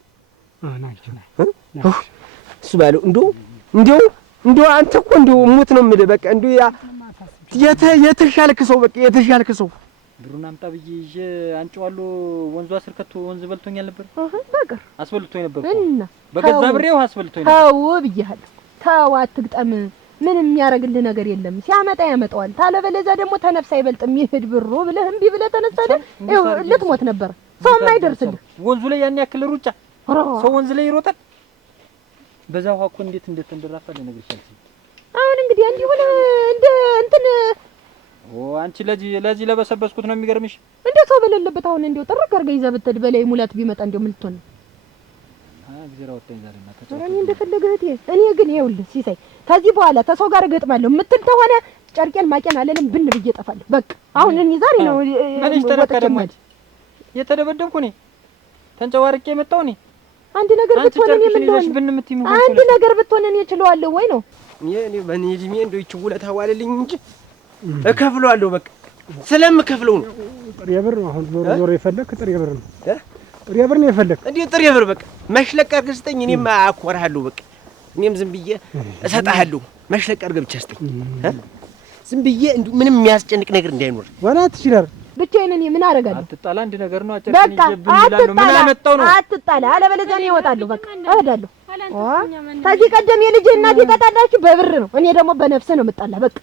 እሱ ባለው እንዴው አንተ እኮ እንዴው ሙት ነው የምልህ በቃ እንዴው የተሻልክ ሰው በቃ የተሻልክ ሰው ብሩን አምጣ ብዬ ይዤ አንጨዋለሁ። ወንዙ አስር ከቶ ወንዝ በልቶኛል ነበር። በቃ አስበልቶኝ ነበር እኮ በገዛ ብሬው አስበልቶኝ ነበር። ተው ብዬሃለሁ። ተው አትግጠም። ምንም የሚያደርግልህ ነገር የለም። ሲያመጣ ያመጣዋል። ታለበለዚያ ደግሞ ተነፍስ አይበልጥም ይሄድ ብሩ ብለህ እምቢ ብለህ ተነሳለህ። ልትሞት ነበር። ሰው የማይደርስልህ ወንዙ ላይ ያን ያክል ሩጫ ሰው ወንዝ ላይ ይሮጣል። በዛ ውሃ እኮ እንዴት እንደተንደራፋ ልነግርሽ አልችልም። አሁን እንግዲህ እንዲህ ሆነ እንደ እንትን አንቺ ለዚህ ለበሰበስኩት ነው የሚገርምሽ። እንደው ሰው በሌለበት አሁን እንደው ጥርቅ አድርገህ ይዘህ ብትሄድ በላይ ሙላት ቢመጣ እንደው ምን ልትሆን ነው? እግዚአብሔር አወጣኝ ዛሬ እና እኔ እንደፈለገህ እህቴ። እኔ ግን ይኸውልህ ሲሳይ ከዚህ በኋላ ተሰው ጋር እገጥማለሁ የምትል ተሆነ ጨርቄን ማቄን አለለም ብን ብዬ እጠፋለሁ። በቃ አሁን እኔ ዛሬ ነው ምንሽ ተረከደም የተደበደብኩ እኔ ተንጨዋርቄ የመጣው እኔ አንድ ነገር ብትሆን እኔ ምን ነው አንድ ነገር ብትሆን እኔ እችለዋለሁ ወይ ነው እኔ በእኔ እድሜ እንደው ይቺ ውለታ ዋለልኝ እንጂ እከፍለዋለሁ በቃ ስለምከፍለው ነው። ጥሬ ብር ነው አሁን ዞሮ የፈለክ ጥሬ ብር ነው ጥሬ ብር ነው የፈለክ እንዴ ጥሬ ብር በቃ መሽለቅ አድርገህ ስጠኝ። እኔም አኮርሃለሁ በቃ እኔም ዝም ብዬ እሰጥሃለሁ። መሽለቅ አድርገህ ብቻ ስጠኝ ዝም ብዬ ምንም የሚያስጨንቅ ነገር እንዳይኖር ወላ ትችላል። ብቻዬን እኔ ምን አደርጋለሁ? አትጣላ አንድ ነገር ነው አጨርጭኝ ይጀብኝ ይላል ነው ምን አመጣው ነው አትጣላ አለበለዚያ እኔ እወጣለሁ በቃ እሄዳለሁ። ከዚህ ቀደም የልጅ እናት ይቀጣላችሁ በብር ነው እኔ ደግሞ በነፍስ ነው የምጣላ በቃ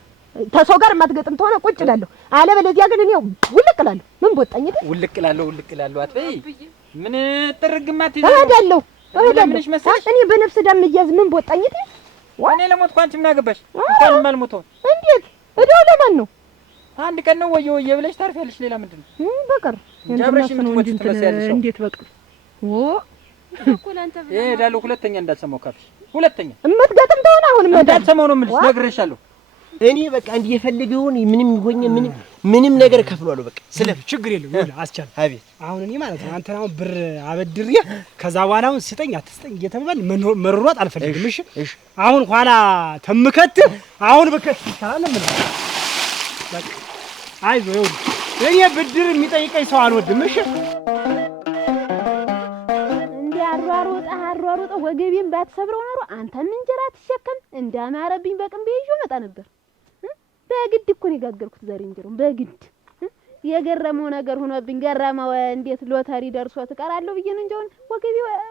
ተሰው ጋር የማትገጥም ተሆነ ቁጭ እላለሁ። አለበለዚያ ግን እኔ ውልቅ እላለሁ። ምን ቦጣኝ አይደል? ውልቅ እላለሁ አትበይ። ምን ጥርግማት ይዘህ እሄዳለሁ። እኔ በነፍስ ደም እያዝ ምን ቦጣኝ አይደል? እኔ ለሞት አንቺ ምን አገባሽ? እንኳን ማልሞተው እንዴት እዳው ለማን ነው? አንድ ቀን ነው ወየ ብለሽ ታርፊያለሽ። ሌላ ምንድን ነው በቀር ጃብረሽ የምትሞት ትመስያለሽ። እንዴት በቀር እሄዳለሁ። ሁለተኛ እንዳልሰማው ካፍሽ ሁለተኛ እምትገጥም ተሆነ አሁን እንዳልሰማው ነው የምልሽ። ነግሬሻለሁ። እኔ በቃ እንዲህ የፈለገውን ምንም ይሆን ምንም ነገር ከፍሏለሁ በቃ ስለ ችግር የለም። ይኸውልህ አስቻል አቤት አሁን እኔ ማለት ነው አንተን አሁን ብር አበድሬ ከዛ በኋላ አሁን ስጠኝ አትስጠኝ እየተባባል መሯሯጥ አልፈልግም። እሺ አሁን ኋላ ተምከት አሁን በከት ይቻላል ምን በቃ አይዞህ ይኸውልህ እኔ ብድር የሚጠይቀኝ ሰው አልወድም። እሺ እንዴ አሯሯጣ ወገቤን ባትሰብረው ኖሮ አንተም እንጀራ ትሸከም እንዳማረብኝ በቅንቤ ይዤ መጣ ነበር። በግድ እኮ ነው የጋገርኩት ዛሬ እንጀራውን በግድ የገረመው ነገር ሆኖብኝ ገረመው። እንዴት ሎተሪ ደርሶ ትቀራለሁ ብዬ ነው እንጂ አሁን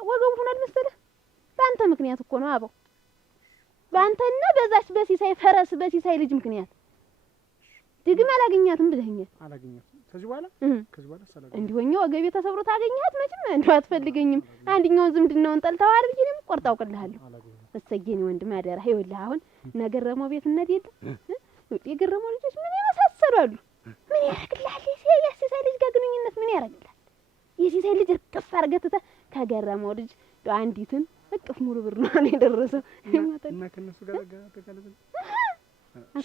ወገቡ ሆኗል መሰለህ። በአንተ ምክንያት እኮ ነው አበው። በአንተና በዛች በሲሳይ ፈረስ በሲሳይ ልጅ ምክንያት ድግም አላገኛትም ብለኸኛል። አላገኛትም ከዚህ በኋላ ሰላም እንዲሆኛ ወገቤ ተሰብሮ ታገኛት መቼም እንደው አትፈልገኝም። አንደኛውን ዝምድናውን ጠልተዋል ብዬ ነው ቆርጣው ቀልሃለሁ። እሰየኔ ወንድም አደራ ይኸውልህ አሁን ነገረመው ቤት እንዴት የገረመው ልጆች ምን ይመሳሰላሉ። ምን ያረግልሃል? የሲሳይ ልጅ ጋር ግንኙነት ምን ያረግልሃል? የሲሳይ ልጅ እቅፍ አድርገህ ትተህ ከገረመው ልጅ አንዲትን እቅፍ ሙሉ ብር ነው የደረሰው። እና ከነሱ ጋር ተጋለጠ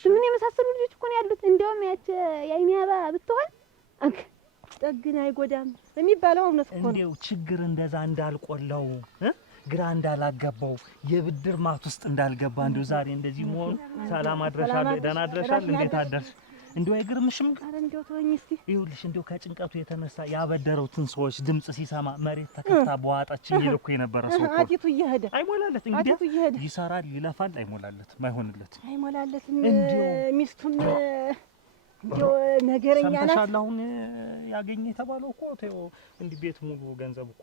ምን የመሳሰሉ ልጆች እኮ ነው ያሉት። እንደውም ያች የአይኔ አበባ ብትሆን ጠግን አይጎዳም የሚባለው እውነት እኮ ነው። እንደው ችግር እንደዛ እንዳልቆላው ግራ እንዳላገባው የብድር ማት ውስጥ እንዳልገባ እንደው ዛሬ እንደዚህ መሆኑ ሰላም አድረሻለሁ። ደህና አድረሻል? እንዴት አደርሽ? እንደው አይገርምሽም? ኧረ እንደው ተወኝ እስቲ። ይኸውልሽ እንደው ከጭንቀቱ የተነሳ ያበደረውትን ሰዎች ድምጽ ሲሰማ መሬት ተከፍታ በዋጣችን ይልኩ የነበረ ሰው እኮ አቲቱ እየሄደ አይሞላለት እንግዲህ ይሰራል ይለፋል፣ አይሞላለትም፣ አይሆንለትም፣ አይሞላለትም። ሚስቱም እንደው ነገረኛ ናት። ሰምተሻል? አሁን ያገኘ የተባለው እኮ ተው እንዲህ ቤት ሙሉ ገንዘብ እኮ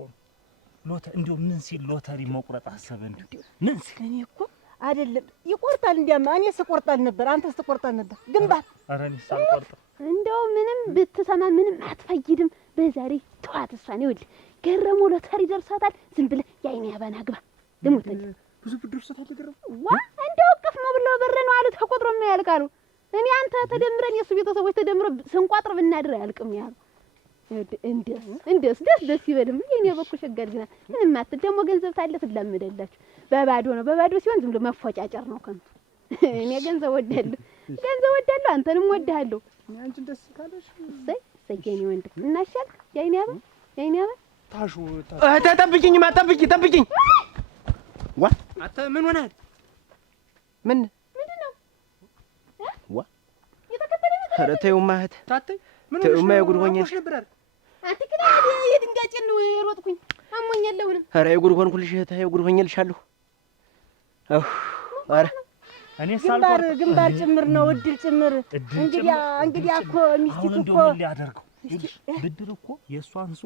እንደው ምን ሲል ሎተሪ መቁረጥ አሰበ? እንደው ምን ሲል እኔ እኮ አይደለም ይቆርጣል። እንዲያማ እኔስ እቆርጣል ነበር፣ አንተስ ትቆርጣል ነበር። ግንባር ኧረ እኔስ አልቆርጥም። እንደው ምንም ብትሰማ ምንም አትፈይድም። በዛሬ ተዋት እሷን። ይኸውልህ ገረመው ሎተሪ ደርሷታል። ዝም ብለህ የአይኔ አበባ ግባ ልሙትልህ። ብዙ ብር ደርሷታል ገረመው። ዋ እንደው እቅፍ ብለው ብር ነው አሉ ተቆጥሮ የማያልቃሉ። እኔ አንተ ተደምረን የሱ ቤተሰቦች ተደምሮ ስንቋጥር ብናድር አያልቅም ያሉ። እንደስ ደስ ይበልም። የኔ በኩል ሸጋል ግን ምንም አትል። ደግሞ ገንዘብ ታለ ትላመደላችሁ። በባዶ ነው። በባዶ ሲሆን ዝም ብሎ መፎጫጨር ነው ከንቱ። እኔ ገንዘብ ወዳለሁ፣ አንተንም ወድሃለሁ። እኔ አንቺን ደስ ካለሽ ሰገኔ ወንድ እናሻል። የአይኔ አበባ ታሹ ጠብቂኝ፣ ጠብቂኝ። ዋ አንተ ምን ሆነህ? ምንድን ነው ዋ የተከተለ? ኧረ ተይውማ እህት ተይውማ፣ የጉድ ሆኜሽ አትክላ የድንጋጭን ነው የሮጥኩኝ። አሞኛለሁና ኧረ የጉድ ሆንኩልሽ እህት፣ የጉድ ሆኜልሻለሁ። ኧረ እኔ ግንባር ጭምር ነው እድል ጭምር። እንግዲህ እኮ ሚስቲቱ እኮ ምን ሊያደርገው ብድር እኮ የእሷ አንሶ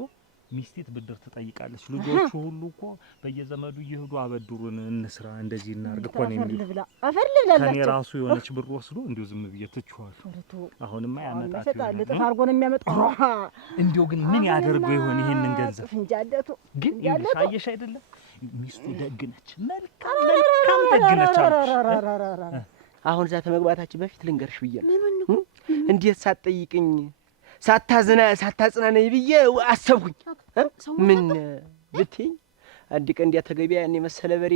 ሚስቲት ብድር ትጠይቃለች። ልጆቹ ሁሉ እኮ በየዘመዱ እየሄዱ አበድሩን እንስራ እንደዚህ እናርግ እኮ ነው የሚሉ። አፈር ልብላላችሁ። ከኔ ራሱ የሆነች ብር ወስዶ እንዲሁ ዝም ብዬ ትችዋለሁ። አሁንማ ያመጣት ልጥፍ አድርጎ ነው የሚያመጣው። እንዲሁ ግን ምን ያደርገው ይሆን ይሄንን ገንዘብ? እንጃለቱ ግን ይልሻየሽ አይደለም ሚስቱ ደግ ነች፣ መልካም ደግ ነች አለች። አሁን እዛ ተመግባታችን በፊት ልንገርሽ ብዬ ነው። እንዴት ሳትጠይቅኝ ሳታጽናነኝ ብዬ አሰብኩኝ። ምን ብትይኝ አንድ ቀን እንዲያ ተገቢያ እኔ መሰለ በሬ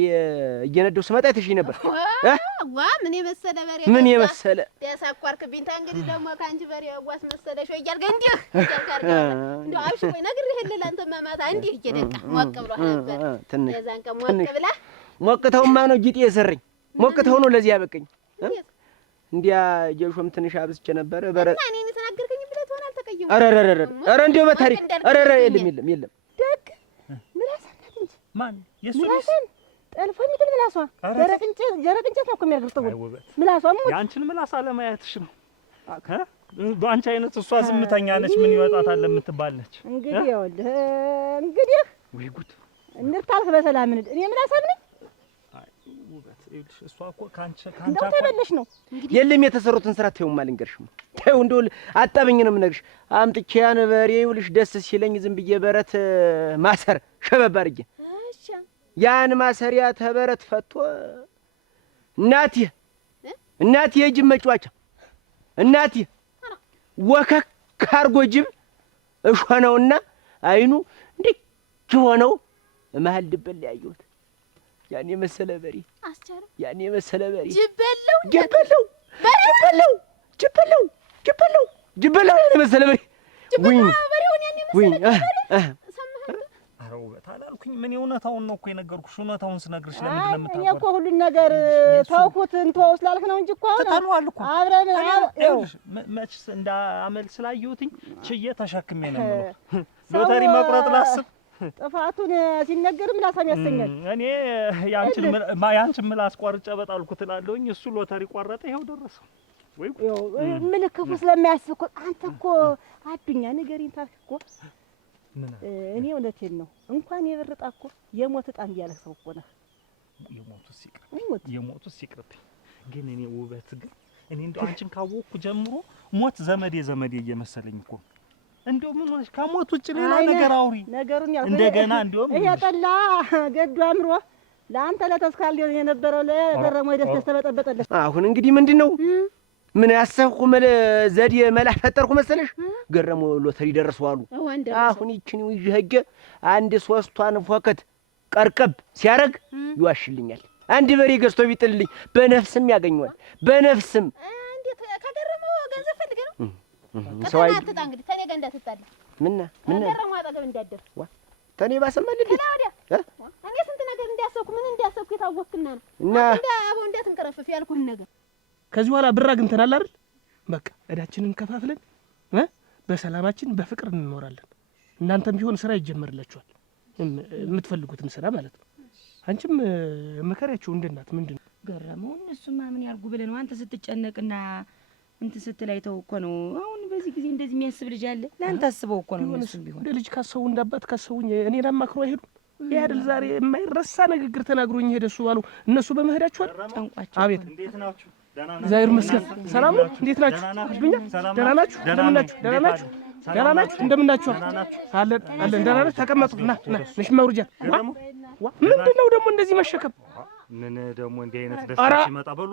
እየነደው ስመጣ አይተሽኝ ነበር። ዋ ምን የመሰለ በሬ ምን የመሰለ ያሳቋርክብኝ። እንግዲህ ደግሞ ከአንቺ በሬ ዋስ መሰለሽ ወይ ያርገ እንዲህ እንደው አብሽ ወይ ነግሬህ ለላንተ ማማታ እንዲህ እየደቃ ሞቅ ብሎ ነበር። የዛን ቀን ሞቅ ብላ ሞቅተውማ ነው ጊጤ የሰረኝ። ሞቅተው ነው ለዚህ ያበቀኝ። እንዲያ ጀሾም ትንሽ አብስቼ ነበር በረ እኔ ተናገርከኝ ብለህ ትሆን አልተቀየም። ኧረ እንደው በታሪክ የለም ደግ ምላሳ ናት እንጂ ማን የሱ ምላሳን ጠልፎ የሚጥል ምላሷ ደረቅ እንጨት ነው እኮ የሚያደርገው። ምላሷ የአንቺን ምላስ አለማየትሽ ነው። በአንቺ አይነት እሷ ዝምተኛ ነች፣ ምን ይወጣታል የምትባል ነች። እንግዲህ ይኸውልህ ወይ ጉድ እንድታልፍ በሰላም እኔ ምላሳም ነኝ። እሷ እኮ ካንቺ እንደው ተበለሽ ነው የለም የተሰሩትን ስራ ተይውማ ልንገርሽማ። ተይው እንደው አጣብኝ ነው የምነግርሽ። አምጥቼ ያን በሬ ይውልሽ ደስ ሲለኝ ዝም ብዬ በረት ማሰር ሸበብ አድርጌ ያን ማሰሪያ ተበረት ፈቶ እናቴ የጅብ መጫወቻ እናቴ ወከክ አድርጎ ጅብ እሾነውና አይኑ እንዴት ሆነው መሀል ድበል ያየሁት ያኔ መሰለ በሬ አስቻለ ያኔ መሰለ በሬ ጅበለው ያኔ መሰለ በሬ ወይ ታላልኩኝ ምን የእውነታውን ነው እኮ የነገርኩሽ። እውነታውን ስነግርሽ ለምንድን ነው የምታወሪው? እኔ እኮ ሁሉን ነገር ተውኩት እንተው ስላልክ ነው እንጂ እኮ ተጣጣሏል እኮ አብረን መችስ እንዳመል ስላየሁትኝ ችዬ ተሸክሜ ነው የምለው። ሎተሪ መቁረጥ ላስብ ጥፋቱን ሲነገር ምላሳም ያሰኛል። እኔ ያንቺን ምላስ ቆርጬ በጣልኩት እላለሁኝ። እሱ ሎተሪ ቆረጠ፣ ይኸው ደረሰው። ወይ ምልክፉ ስለማያስብ እኮ አንተ እኮ አዱኛ ንገሪኝ ታልክ እኮ እኔ እውነቴን ነው። እንኳን የብር ዕጣ እኮ የሞት ዕጣ እያለህ ሰው እኮ ነህ። የሞቱስ ይቅርብኝ። ግን እኔ ውበት ግን እኔ እንደው አንቺን ካወቅኩ ጀምሮ ሞት ዘመዴ እየመሰለኝ እኮ እንደው ምን ሆነሽ ከሞት ውጭ ሌላ ነገር አውሪ። ነገሩን ያው እንደገና እንደውም ይሄ ጠላ ገዱ አምሮ ለአንተ ለተስካል ሊሆን የነበረው ለገረመው ደስ ተበጠበጠለሽ። አሁን እንግዲህ ምንድነው ምን ያሰብኩ ዘዴ መላ ፈጠርኩ መሰለሽ? ገረመው ሎተሪ ደረሰው አሉ። አሁን ይችን ይዤ ሄጄ አንድ 3ቷን ፎከት ቀርቀብ ሲያረግ ይዋሽልኛል። አንድ በሬ ገዝቶ ቢጥልልኝ በነፍስም ያገኘዋል። በነፍስም እንዴት ከገረመው ገንዘብ ፈልገህ ነው? ሰው አይ አትጣ እንግዲህ ተኔ ጋር እንዳትጣላ። ምን ገረመው አጠገብ እንዳደር ተኔ ባሰማልልኝ እኔ ስንት ነገር እንዲያሰብኩ የታወቅክና ነው እና አቦ እንዳትንቀረፈፍ ያልኩህን ነገር ከዚህ በኋላ ብር አግኝተናል አይደል? በቃ እዳችንን ከፋፍለን በሰላማችን በፍቅር እንኖራለን። እናንተም ቢሆን ስራ ይጀመርላችኋል፣ የምትፈልጉትን ስራ ማለት ነው። አንቺም መከሪያቸው እንደናት ምንድነው ገረመው እነሱማ ምን ያርጉ ብለህ ነው አንተ ስትጨነቅና እንትን ስትላይተው እኮ ነው። አሁን በዚህ ጊዜ እንደዚህ የሚያስብ ልጅ አለ? ለአንተ አስበው እኮ ነው። እነሱም ቢሆን እንደ ልጅ ካሰቡ እንዳባት ካሰቡኝ እኔን አማክሮ አይሄዱም። ይሄ አይደል ዛሬ የማይረሳ ንግግር ተናግሮኝ ሄደ እሱ ባሉ እነሱ በመሄዳቸው ጨንቋቸው። አቤት እንዴት ናችሁ? እግዚአብሔር ይመስገን ሰላም ነው። እንዴት ናችሁ? አዱኛ ደህና ናችሁ? እንደምን ናችሁ? ደህና ናችሁ? ደህና ናችሁ? እንደምን ናችሁ? አለን ደህና ናችሁ? ተቀመጡ። ነሽ መውርጃ ምንድነው ደግሞ እንደዚህ መሸከም? ምን ደግሞ እንዲህ አይነት ደስታ ሲመጣ በሉ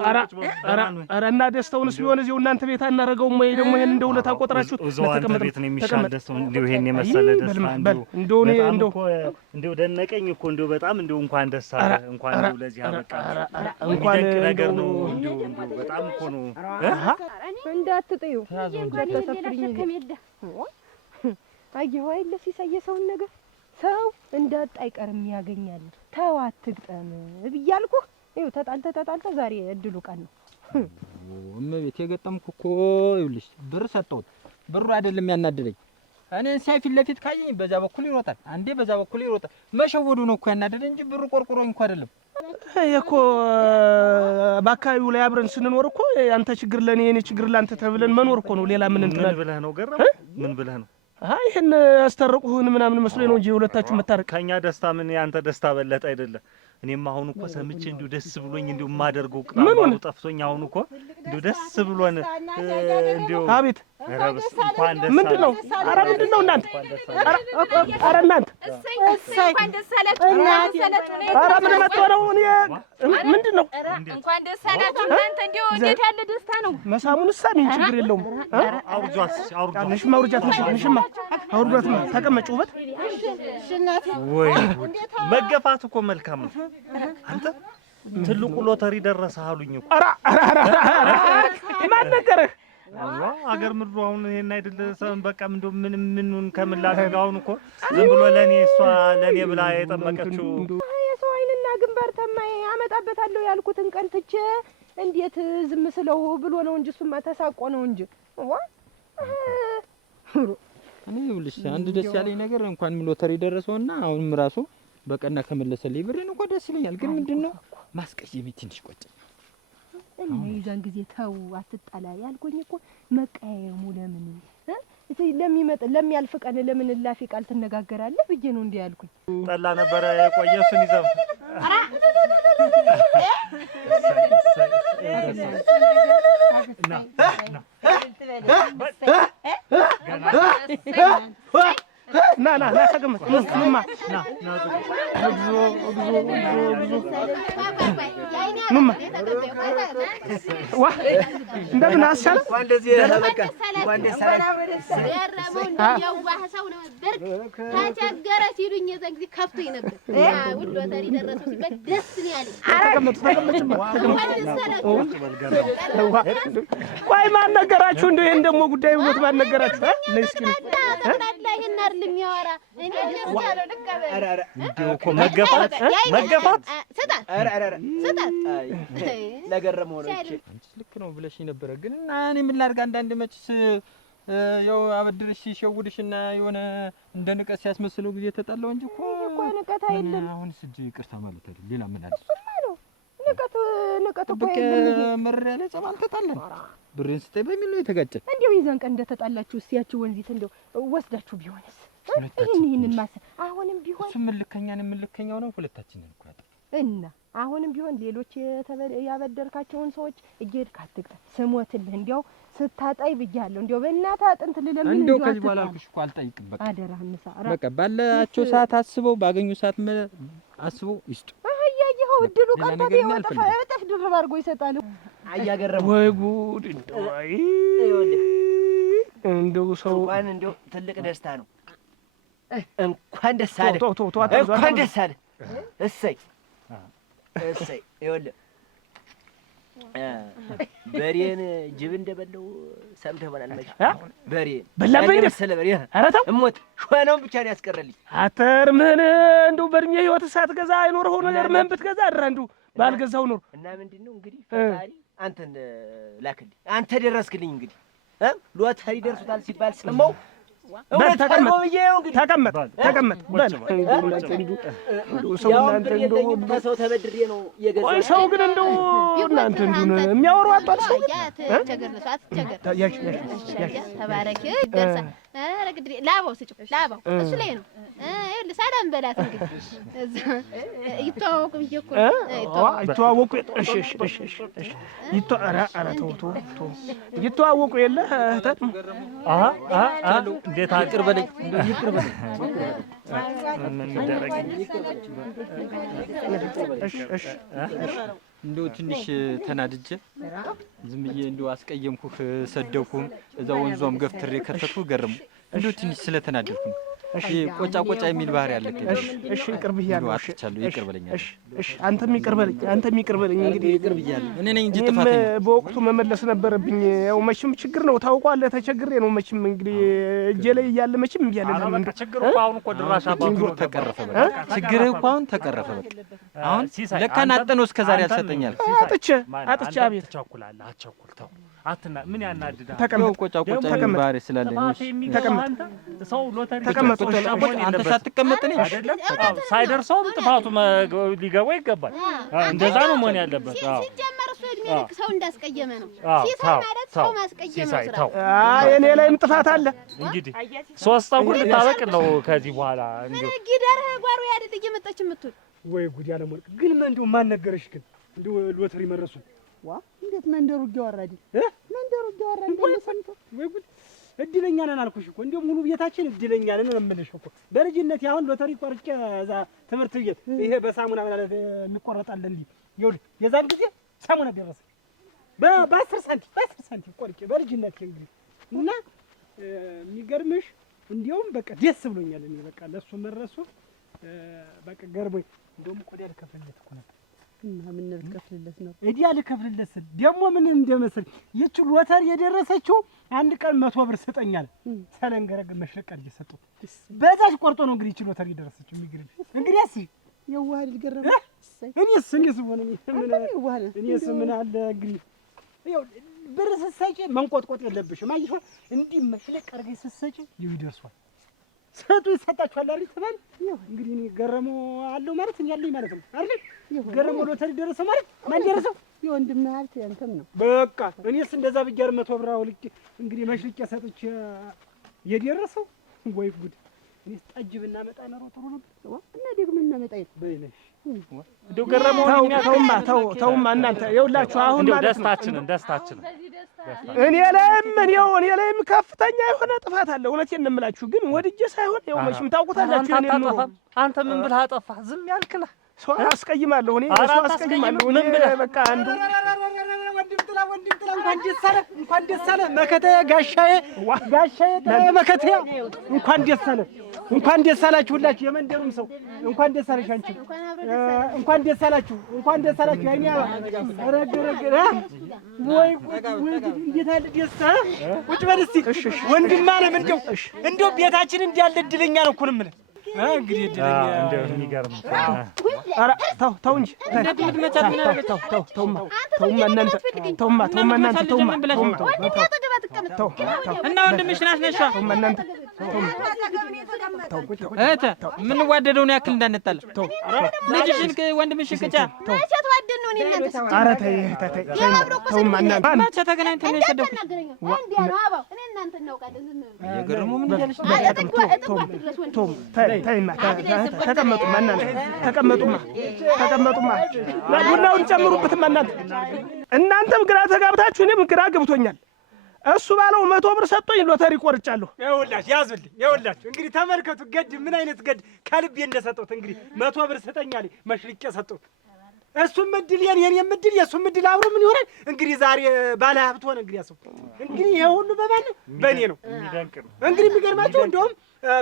ኧረ እና ደስታውንስ ቢሆን እዚሁ እናንተ ቤት አናረገውም ወይ? ደግሞ ይሄን እንደው ለታቆጥራችሁት ተቀመጡ። ቤት ነው የሚሻል ደስታው። እንደው ይሄን የመሰለ ደስታ እንደው ደነቀኝ እኮ እንደው በጣም እንደው እንኳን ደስ አለ እንኳን እንደው ለዚህ አበቃ። እንኳን ነገር ነው እንደው በጣም እኮ ነው። እንዳትጥዩ ተሰፍሪኝ አየሁ አይደል ሲሳየ ሰውን ነገር ሰው እንዳጣ አይቀርም ያገኛል። ተው አትግጠም ብያልኩህ። ይኸው ተጣልተ ዛሬ እድሉ ቀን ነው። እመቤት የገጠምኩ እኮ ይኸውልሽ ብር ሰጠሁት። ብሩ አይደለም ያናደደኝ እኔን ሲያይ ፊት ለፊት ካየኝ በዛ በኩል ይሮጣል፣ አንዴ በዛ በኩል ይሮጣል። መሸወዱ ነው እኮ ያናደደኝ እንጂ ብሩ ቆርቆሮኝ እኮ አይደለም። እኮ በአካባቢው ላይ አብረን ስንኖር እኮ አንተ ችግር ለኔ የኔ ችግር ላንተ ተብለን መኖር እኮ ነው። ሌላ ምን እንትና ምን ብለህ ነው ገረመው? ምን ብለህ ነው? ይሄን አስተረቁህን ምናምን መስሎኝ ነው እንጂ ሁለታችሁ መታረቅ ከኛ ደስታ ምን ያንተ ደስታ በለጠ አይደለ? እኔም አሁን እኮ ሰምቼ እንዲሁ ደስ ብሎኝ እንዲሁ ማደርገው ቅጣው ጠፍቶኝ አሁን እኮ እንዲሁ ደስ ብሎን እንዲሁ አቤት እንኳን ደስ ምንድነው? ኧረ ምንድነው እናንተ? ኧረ እናንተ እንኳን ደስ አላችሁ እናንተ። ኧረ ምን መጥቶ ነው? እኔ ምንድነው? እንኳን ደስ አላችሁ እናንተ። እንዲሁ እንዴት ያለ ደስታ ነው! መሳሙንሳ ምን ችግር የለውም። አውርጇት ነሽ ማውርጃት ነሽማ አውርዷት ነው። ተቀመጭ ውበት ወይ መገፋት እኮ መልካም ነው። አንተ ትልቁ ሎተሪ ደረሰ አሉኝ እኮ። ኧረ ማን ነገረህ? አገር ምድሩ አሁን ይሄን አይደለ ሰም በቃ ምኑን ከምን ላድርግ? አሁን እኮ ዝም ብሎ ለኔ እሷ ለኔ ብላ የጠመቀችው የሰው አይንና ግንባር ተማይ አመጣበታለሁ ያልኩትን ቀን ትቼ እንዴት ዝም ስለው ብሎ ነው እንጂ እሱማ ተሳቆ ነው እንጂ እኔ ይኸውልሽ አንድ ደስ ያለኝ ነገር እንኳን ሎተሪ ደረሰውና አሁንም ራሱ በቀና ከመለሰልኝ ብሬን እኮ ደስ ይለኛል። ግን ምንድነው ማስቀየሜ ትንሽ ቆጨኝ። እኔ ይዛን ጊዜ ተው አትጣላ ያልኩኝ እኮ መቀየሙ ለምን ለሚያልፍ ቀን ለምን ላፊ ቃል ትነጋገራለህ ብዬ ነው እንዴ ያልኩኝ። ጠላ ነበረ የቆየው እሱን ይዘው ና ተቀመጥ። ኑማ ኑማ ዋ እንደምን አሻለ እንደዚህ በቃ እንኳን ደስ አለህ። የዋህ ሰው ነበር። ተቸገረ ሲሉኝ የዛን ጊዜ ከፍቶኝ ነበር። ውድ ሎተሪ ደረሰው ሲባል ደስ ነው ያለኝ። ተቀመጡ። ቆይ ማን ነገራችሁ? እንደው ይሄን ደግሞ ጉዳይ ውበት ማን ነገራችሁ? ለስኪ ጠቅላላ ይሄን አይደል የሚያወራ እኔ ደስ ያለው ልቀበል እኮ መገፋት ስጣት ስጣት ለገረመው ነው እቺ አንቺስ ልክ ነው ብለሽ ነበር። ግን እና እኔ ምን ላድርግ? አንዳንድ መችስ ያው አበድርሽ ሲሸውድሽና የሆነ እንደ ንቀት ሲያስመስለው ጊዜ ተጣላው እንጂ እኮ ንቀት አይደለም። አሁን ስጅ ይቅርታ ማለት አይደል ሌላ ምን አለ? እሱማ ነው ንቀት እኮ መረር ያለ ጸባል ተጣላን። ብሬን ስጠይ በሚል ነው የተጋጨን። እንዴው ይዘን ቀን እንደተጣላችሁ እስያችሁ ወንዚት እንደው ወስዳችሁ ቢሆንስ ይሄንን ማሰብ አሁንም ቢሆን እሱ ምልከኛን ምልከኛው ነው። ሁለታችንን እኮ ያጣ እና አሁንም ቢሆን ሌሎች ያበደርካቸውን ሰዎች እየሄድክ አትቅጠር። ስሞትልህ እንዲያው ስታጣይ ብያለሁ። እንዲያው በእናትህ አጥንት ልለምን እንደው ከዚህ በኋላ አልኩሽ እኮ አልጠይቅም። በቃ አደራህን በቃ ባላቸው ሰዓት አስበው ባገኙ ሰዓት አስበው ይስጡ። አያየኸው እድሉ ቀንቶ ቢወጣ እጥፍ ድርብ አድርጎ ይሰጣል። አያገረመው ወይ ጉድ! እንደው ሰው እንኳን እንደው ትልቅ ደስታ ነው። እንኳን ደስ አለ፣ እንኳን ደስ አለ። እሰይ እሰይ። ይኸውልህ በሬን ጅብ እንደበለው ሰምተህ ይሆናል መቼም። በሬን በላብኝ መሰለ በሬ እሞት ሾነውን ብቻ ነው ያስቀረልኝ። አተርምህን እንደው በእድሜ ህይወት ሳትገዛ አይኖርኸው ነገር ምህን ብትገዛ አድራ እንደው ባልገዛው ኖር እና ምንድን ነው እንግዲህ ፈጣሪ አንተን ላክልኝ፣ አንተ ደረስክልኝ። እንግዲህ ሎተሪ ደርሶታል ሲባል ሰማሁ። ተቀመጥ ተቀመጥ። ሰው ተበድሬ ነው የገዛው። ሰው ግን እንደው እናንተ እንደው የሚያወሩ አባል ሰው ተባረክ ይደርሳል። ኧረ ግድ ላባው ስጭው ላባው እሱ ላይ ነው። ይኸውልህ ሰላም በላት እንግዲህ ይተዋወቁ ብዬሽ እኮ ይተዋወቁ። እሺ ይተዋወቁ የለ እህት እንዴት ይቅር በለኝ እንደው ትንሽ ተናድጄ ዝም ብዬ እንደው አስቀየምኩህ፣ ሰደብኩህም እዛ ወንዟም ገፍትሬ ከተትኩ ገርሙ እንደው ትንሽ ስለተናደድኩ ነው። እሺ ቆጫ የሚል ባህሪ አለ። እሺ ይቅር ብያለሁ። አትቻለሁ። ይቅር በለኝ። እሺ አንተም ይቅር በለኝ። እንግዲህ ይቅር ብያለሁ። እኔ ነኝ እንጂ ጥፋተኛ። በወቅቱ መመለስ ነበረብኝ። ያው መቼም ችግር ነው ታውቀዋለህ። ተቸግሬ ነው መቼም እንግዲህ እጄ ላይ እያለ መቼም እያለ በቃ ችግሩ እኮ አሁን እኮ ድራሽ አባቱ ተቀረፈ። በቃ ችግርህ እኮ አሁን ተቀረፈ። በቃ አሁን ለካ ናጠነው እስከዛሬ አልሰጠኛል። አጥቼ አቤት ትቸኩላለህ። አትቸኩል ተው። አትና ምን ያናድዳል? ተቀመጥ። ቆጫ ባህሪ ስላለኝ ተቀመጥ። ሰው ሎተሪ ተቀመጥ። አንተ ሳትቀመጥ ነኝ አይደለም ሳይደርሰውም ጥፋቱ ሊገባ ይገባል። እንደዛ ነው መሆን ያለበት። ሲጀመር እሱ እድሜ ልክ ሰው እንዳስቀየመ ነው። ሲሳይ ማለት ሰው ማስቀየም ነው። እኔ ላይም ጥፋት አለ። እንግዲህ ሶስት ፀጉር ልታበቅል ነው ከዚህ በኋላ። ምን ጊደርህ ጓሮ ያደት እየመጣች የምትውል ወይ ጉድ! ያለ ሞልክ ግን እንደው ማን ነገረሽ ግን እንደው ሎተሪ መረሱ? እንዴት መንደሩ እያወራ አይደል? መንደሩ እያወራ አይደል? ሰምቶ ወይ ጉድ! እድለኛ ነን አልኩሽ እኮ እንደው ሙሉ ቤታችን እድለኛ ነን ነው የምልሽ እኮ። በልጅነት አሁን ሎተሪ ቆርጬ እዛ ትምህርት ቤት ይሄ በሳሙና ማለት የሚቆረጣል እንዴ? ይኸውልህ የዛን ጊዜ ሳሙና ደረሰ በ10 ሳንቲም ቆርጬ በልጅነት እንግዲህ እና የሚገርምሽ እንዲያውም በቃ ደስ ብሎኛል። እኔ በቃ ለሱ መረሱ በቃ ገርሞኝ እንደውም ቆዳ ልከፍልለት እኮ ነበር። እና ምን ልከፍልለት ነው? እዲያ ልከፍልለት ስል ደግሞ ምን እንደመሰል ይቺ ሎተሪ የደረሰችው አንድ ቀን 100 ብር ሰጠኛል። ሰለንገረግ መሽለቃል እየሰጡት በዛች ቆርጦ ነው እንግዲህ ይቺ ሎተሪ የደረሰችው። የሚገርም እንግዲህ እሺ የዋህል ገረመ። እኔስ ሆነ እኔስ ምን አለ እንግዲህ ይኸው ብር ስትሰጪ መንቆጥቆጥ የለብሽም። አየሽ እንዲህ መሽለቅ አድርገሽ ስትሰጪ ይደርሷል። ሰጡ ይሰጣችኋል አይደል? ተባል እንግዲህ እኔ ገረመው አለው ማለት እኔ ያለኝ ማለት ነው አይደል? ገረመው ሎተሪ ደረሰ ማለት ማን ደረሰው? የወንድም ሀብት ያንተም ነው። በቃ እኔስ እንደዛ ብያር 100 ብር አውልቄ እንግዲህ መሽልቄ ሰጥቼ የደረሰው ወይ ጉድ! እኔስ ጠጅ ብናመጣ ነው ጥሩ ነበር። እና ደግሞ እናመጣ ይት በይነሽ እንደው ገረመው ተውማ እናንተ ይኸውላችሁ አሁን ማለት ነው ደስታችን እኔ ላይም ከፍተኛ የሆነ ጥፋት አለ። እውነቴን ነው የምላችሁ። ግን ወድጄ ሳይሆን ያው መቼም ታውቁታላችሁ። እኔ ነው አንተ ምን ብለህ አጠፋህ? ዝም ያልክለህ ሰው አስቀይማለሁ። እኔ ሰው አስቀይማለሁ። ምን ብለህ በቃ አንዱ ወንድም ጥላ እንኳን ደስ አለ መከታዬ ጋሻዬ መከታዬ እንኳን ደስ አላችሁ ሁላችሁ የመንደሩም ሰው እንኳን ደስ አለሽ። አንቺ እንኳን ደስ አላችሁ ያኛ ረገረገ ወይ እንዴት አለ ደስታ። ቁጭ በል እስቲ ወንድም አለ እንደው ቤታችን እንዲያለ እድለኛ ነው እኮ ነው የምልህ። እንግዲህ እድለኛ እንደው የሚገርም ኧረ ተው እንጂ እና ወንድምሽን አስነሻ የምንዋደደውን ያክል እንዳንጣላ። ልጅሽን ወንድምሽን ቅጫ። መቼ ተዋደድን ነው? እኔ እናንተ ሰው ኧረ ተይ ተው ማናን መቼ ተገናኝተን ነው የሰደብኩት? እንዲያ ነው አባው። እኔ እናንተ እናውቃለን። ዝም ብሎ የገረሙ ምን እያለሽ ተይማ ተቀመጡማ እናንተ ተቀመጡማ ቡናውን ጨምሩበትማ እናንተም ግራ ተጋብታችሁ እኔም ግራ ገብቶኛል። እሱ ባለው 100 ብር ሰጥቶኝ ሎተሪ ቆርጫለሁ። ይኸውላችሁ ያዙልኝ። ይኸውላችሁ እንግዲህ ተመልከቱ፣ ገድ ምን አይነት ገድ ከልቤ እንደሰጠሁት እንግዲህ 100 ብር ስጠኛል መሽልቄ ሰጠሁት። እሱም እድል የኔም እድል የእሱም እድል አብሮ ምን ይሆናል እንግዲህ ዛሬ ባለ ሀብት ሆነ። እንግዲህ ያሰው እንግዲህ ይሄ ሁሉ በእኔ ነው። እንግዲህ የሚገርማችሁ እንደውም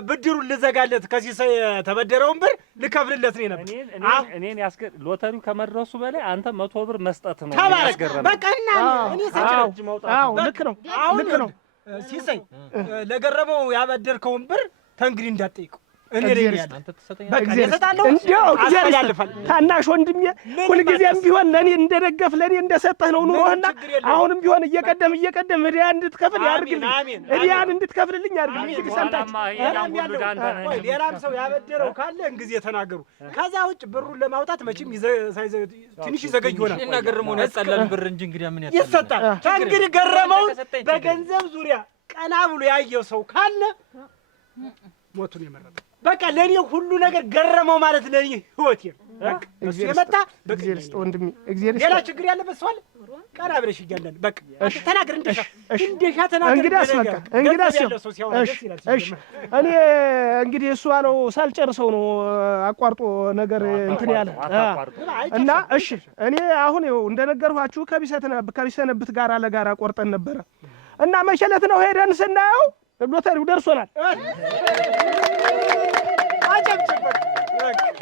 ብድሩን ልዘጋለት ከዚህ የተበደረውን ብር ልከፍልለት ነው ነበር። እኔን ሎተሪው ከመድረሱ በላይ አንተ 100 ብር መስጠት ነው ያስገረመኝ። በቃ እና እኔ ሰጭ ልክ ነው ሲሰኝ ለገረመው ያበደርከውን ብር ተንግዲህ እንዳትጠይቀው እኔ ነኝ ያለ አንተ ተሰጠኝ። በቃ እሰጣለሁ። እንደው ታናሽ ወንድሜ ሁልጊዜም ቢሆን ለኔ እንደደገፍ ለኔ እንደሰጠህ ነው ኑሮህና አሁንም ቢሆን እየቀደም እዲያ እንድትከፍል ያርግልኝ፣ እዲያን እንድትከፍልልኝ ያርግልኝ። እንግዲህ ሰምታችሁ ሌላም ሰው ያበደረው ካለ እንግዲህ ተናገሩ። ከዛ ውጭ ብሩን ለማውጣት መቼም ትንሽ ይዘገይ ይሆናል። እና ገረመው ነው ያጸላል ብር እንጂ እንግዲህ ምን ያጸላል ይሰጣል። እንግዲህ ገረመው በገንዘብ ዙሪያ ቀና ብሎ ያየው ሰው ካለ ሞቱን የመረጠ በቃ ለኔ ሁሉ ነገር ገረመው ማለት ለኔ ህይወቴ ነው። በቃ እሱ የመጣ በእግዚአብሔር ይስጥ ወንድሜ፣ እግዚአብሔር ይስጥ። ሌላ ችግር ያለበት ሰው አለ? ቀና ብለሽ ይያለን በቃ ተናገር። እንደሻ ተናገር። እንግዲህ እኔ እንግዲህ እሱ አለው ሳልጨርሰው ነው አቋርጦ ነገር እንትን ያለ እና እሺ እኔ አሁን ይኸው እንደነገርኋችሁ ከቢሰነብት ጋር ለጋራ ቆርጠን ነበረ እና መቼለት ነው ሄደን ስናየው ሎተሪው ደርሶናል።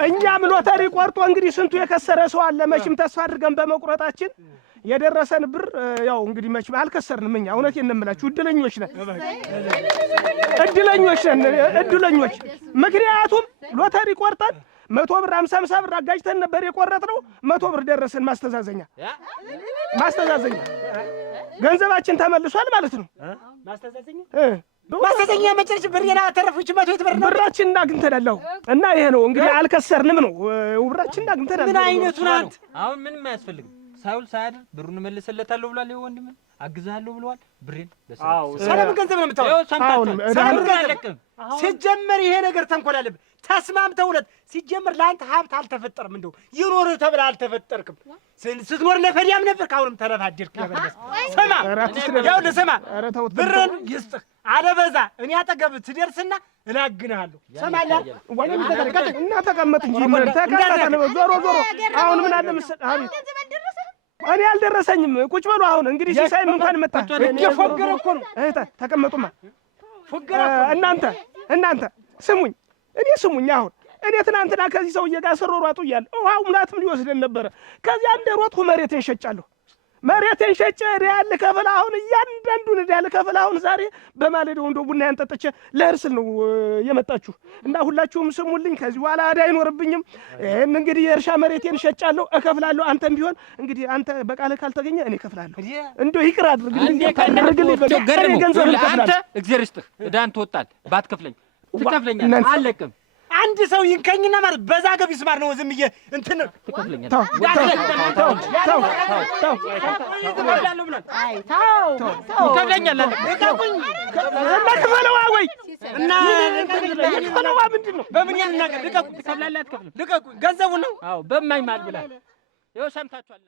እኛም ሎተሪ ቆርጦ እንግዲህ ስንቱ የከሰረ ሰው አለ። መቼም ተስፋ አድርገን በመቁረጣችን የደረሰን ብር ያው እንግዲህ መቼም አልከሰርንም። እኛ እውነቴን ነው የምላችሁ እድለኞች ነን። እድለኞች ምክንያቱም ሎተሪ ቆርጠን 100 ብር 50 ብር አጋጭተን ነበር የቆረጥነው። 100 ብር ደረሰን። ማስተዛዘኛ ገንዘባችን ተመልሷል ማለት ነው። ማስተዛዘኛ መጨረሻ ብሬና ተረፈች 100 ብር ነው ብራችንን አግኝተናል እና ይሄ ነው እንግዲህ አልከሰርንም ነው ብራችንን አግኝተናል። ምን አይነቱ ናት? አሁን ምንም አያስፈልግም። ሳይውል ሳያድር ብሩን መልሰለታለሁ ብሏል። ይሄ ወንድም አግዛለሁ ብለዋል። ብሬን ሰላም ገንዘብ ነው የምታወው። ሲጀመር ይሄ ነገር ተንኮል አለበት። ተስማምተው ሁለት ሲጀመር ለአንተ ሀብት አልተፈጠርም። እንደው ይኖርህ ተብለህ አልተፈጠርክም። ስትኖር ለፈዲያም ነበር። ካሁንም ተረፋደርክ። ስማ ይኸውልህ ስማ ብርን ይስጥህ አለበዛ እኔ አጠገብህ ትደርስና እላግንሃለሁ። ሰማለህ እና ተቀመጥ እንጂ ምን ተቀመጥ። ዞሮ አሁን ምን አለ መሰለህ እኔ አልደረሰኝም። ቁጭ በሉ አሁን እንግዲህ ሲሳይም እንኳን መጣ። ፎገረ እኮ ነው። ተቀመጡማ እናንተ ስሙኝ። ስሙኝ አሁን እኔ ትናንትና ከዚህ ሰውዬ ጋር ስሮሯጡ እያለ ውሃው ሙላትም ሊወስደን ነበረ። ከዚያ እንደ ሮጥኩ መሬቴን ሸጫለሁ። መሬቴን ሸጬ ሪያል ከፈል አሁን እያንዳንዱን ሪያል ከፈል አሁን ዛሬ በማለዳው እንደው ቡና ያንጠጥቼ ለእርስል ነው የመጣችሁ እና ሁላችሁም ስሙልኝ። ከዚህ በኋላ አዳ አይኖርብኝም። ይሄን እንግዲህ የእርሻ መሬቴን ሸጫለሁ፣ እከፍላለሁ። አንተም ቢሆን እንግዲህ አንተ በቃልህ ካልተገኘ እኔ እከፍላለሁ። እንደው ይቅር አድርግልኝ። ገንዘብ አንተ እግዚአብሔር ይስጥህ። ዕዳን ትወጣል ባትከፍለኝ ትከፍለኛለህ። አለቅም አንድ ሰው ይንከኝና ማለት በዛ ገብ ይስማር ነው ዝም ብዬ እንትን ትከፍለኛለህ። ክፈለዋ ምንድን ነው? በምን ያህል ነገር ልቀቁ። ትከፍላለህ አትከፍልም? ልቀቁ። ገንዘቡን ነው በማይማል ብላ ይኸው ሰምታችኋል።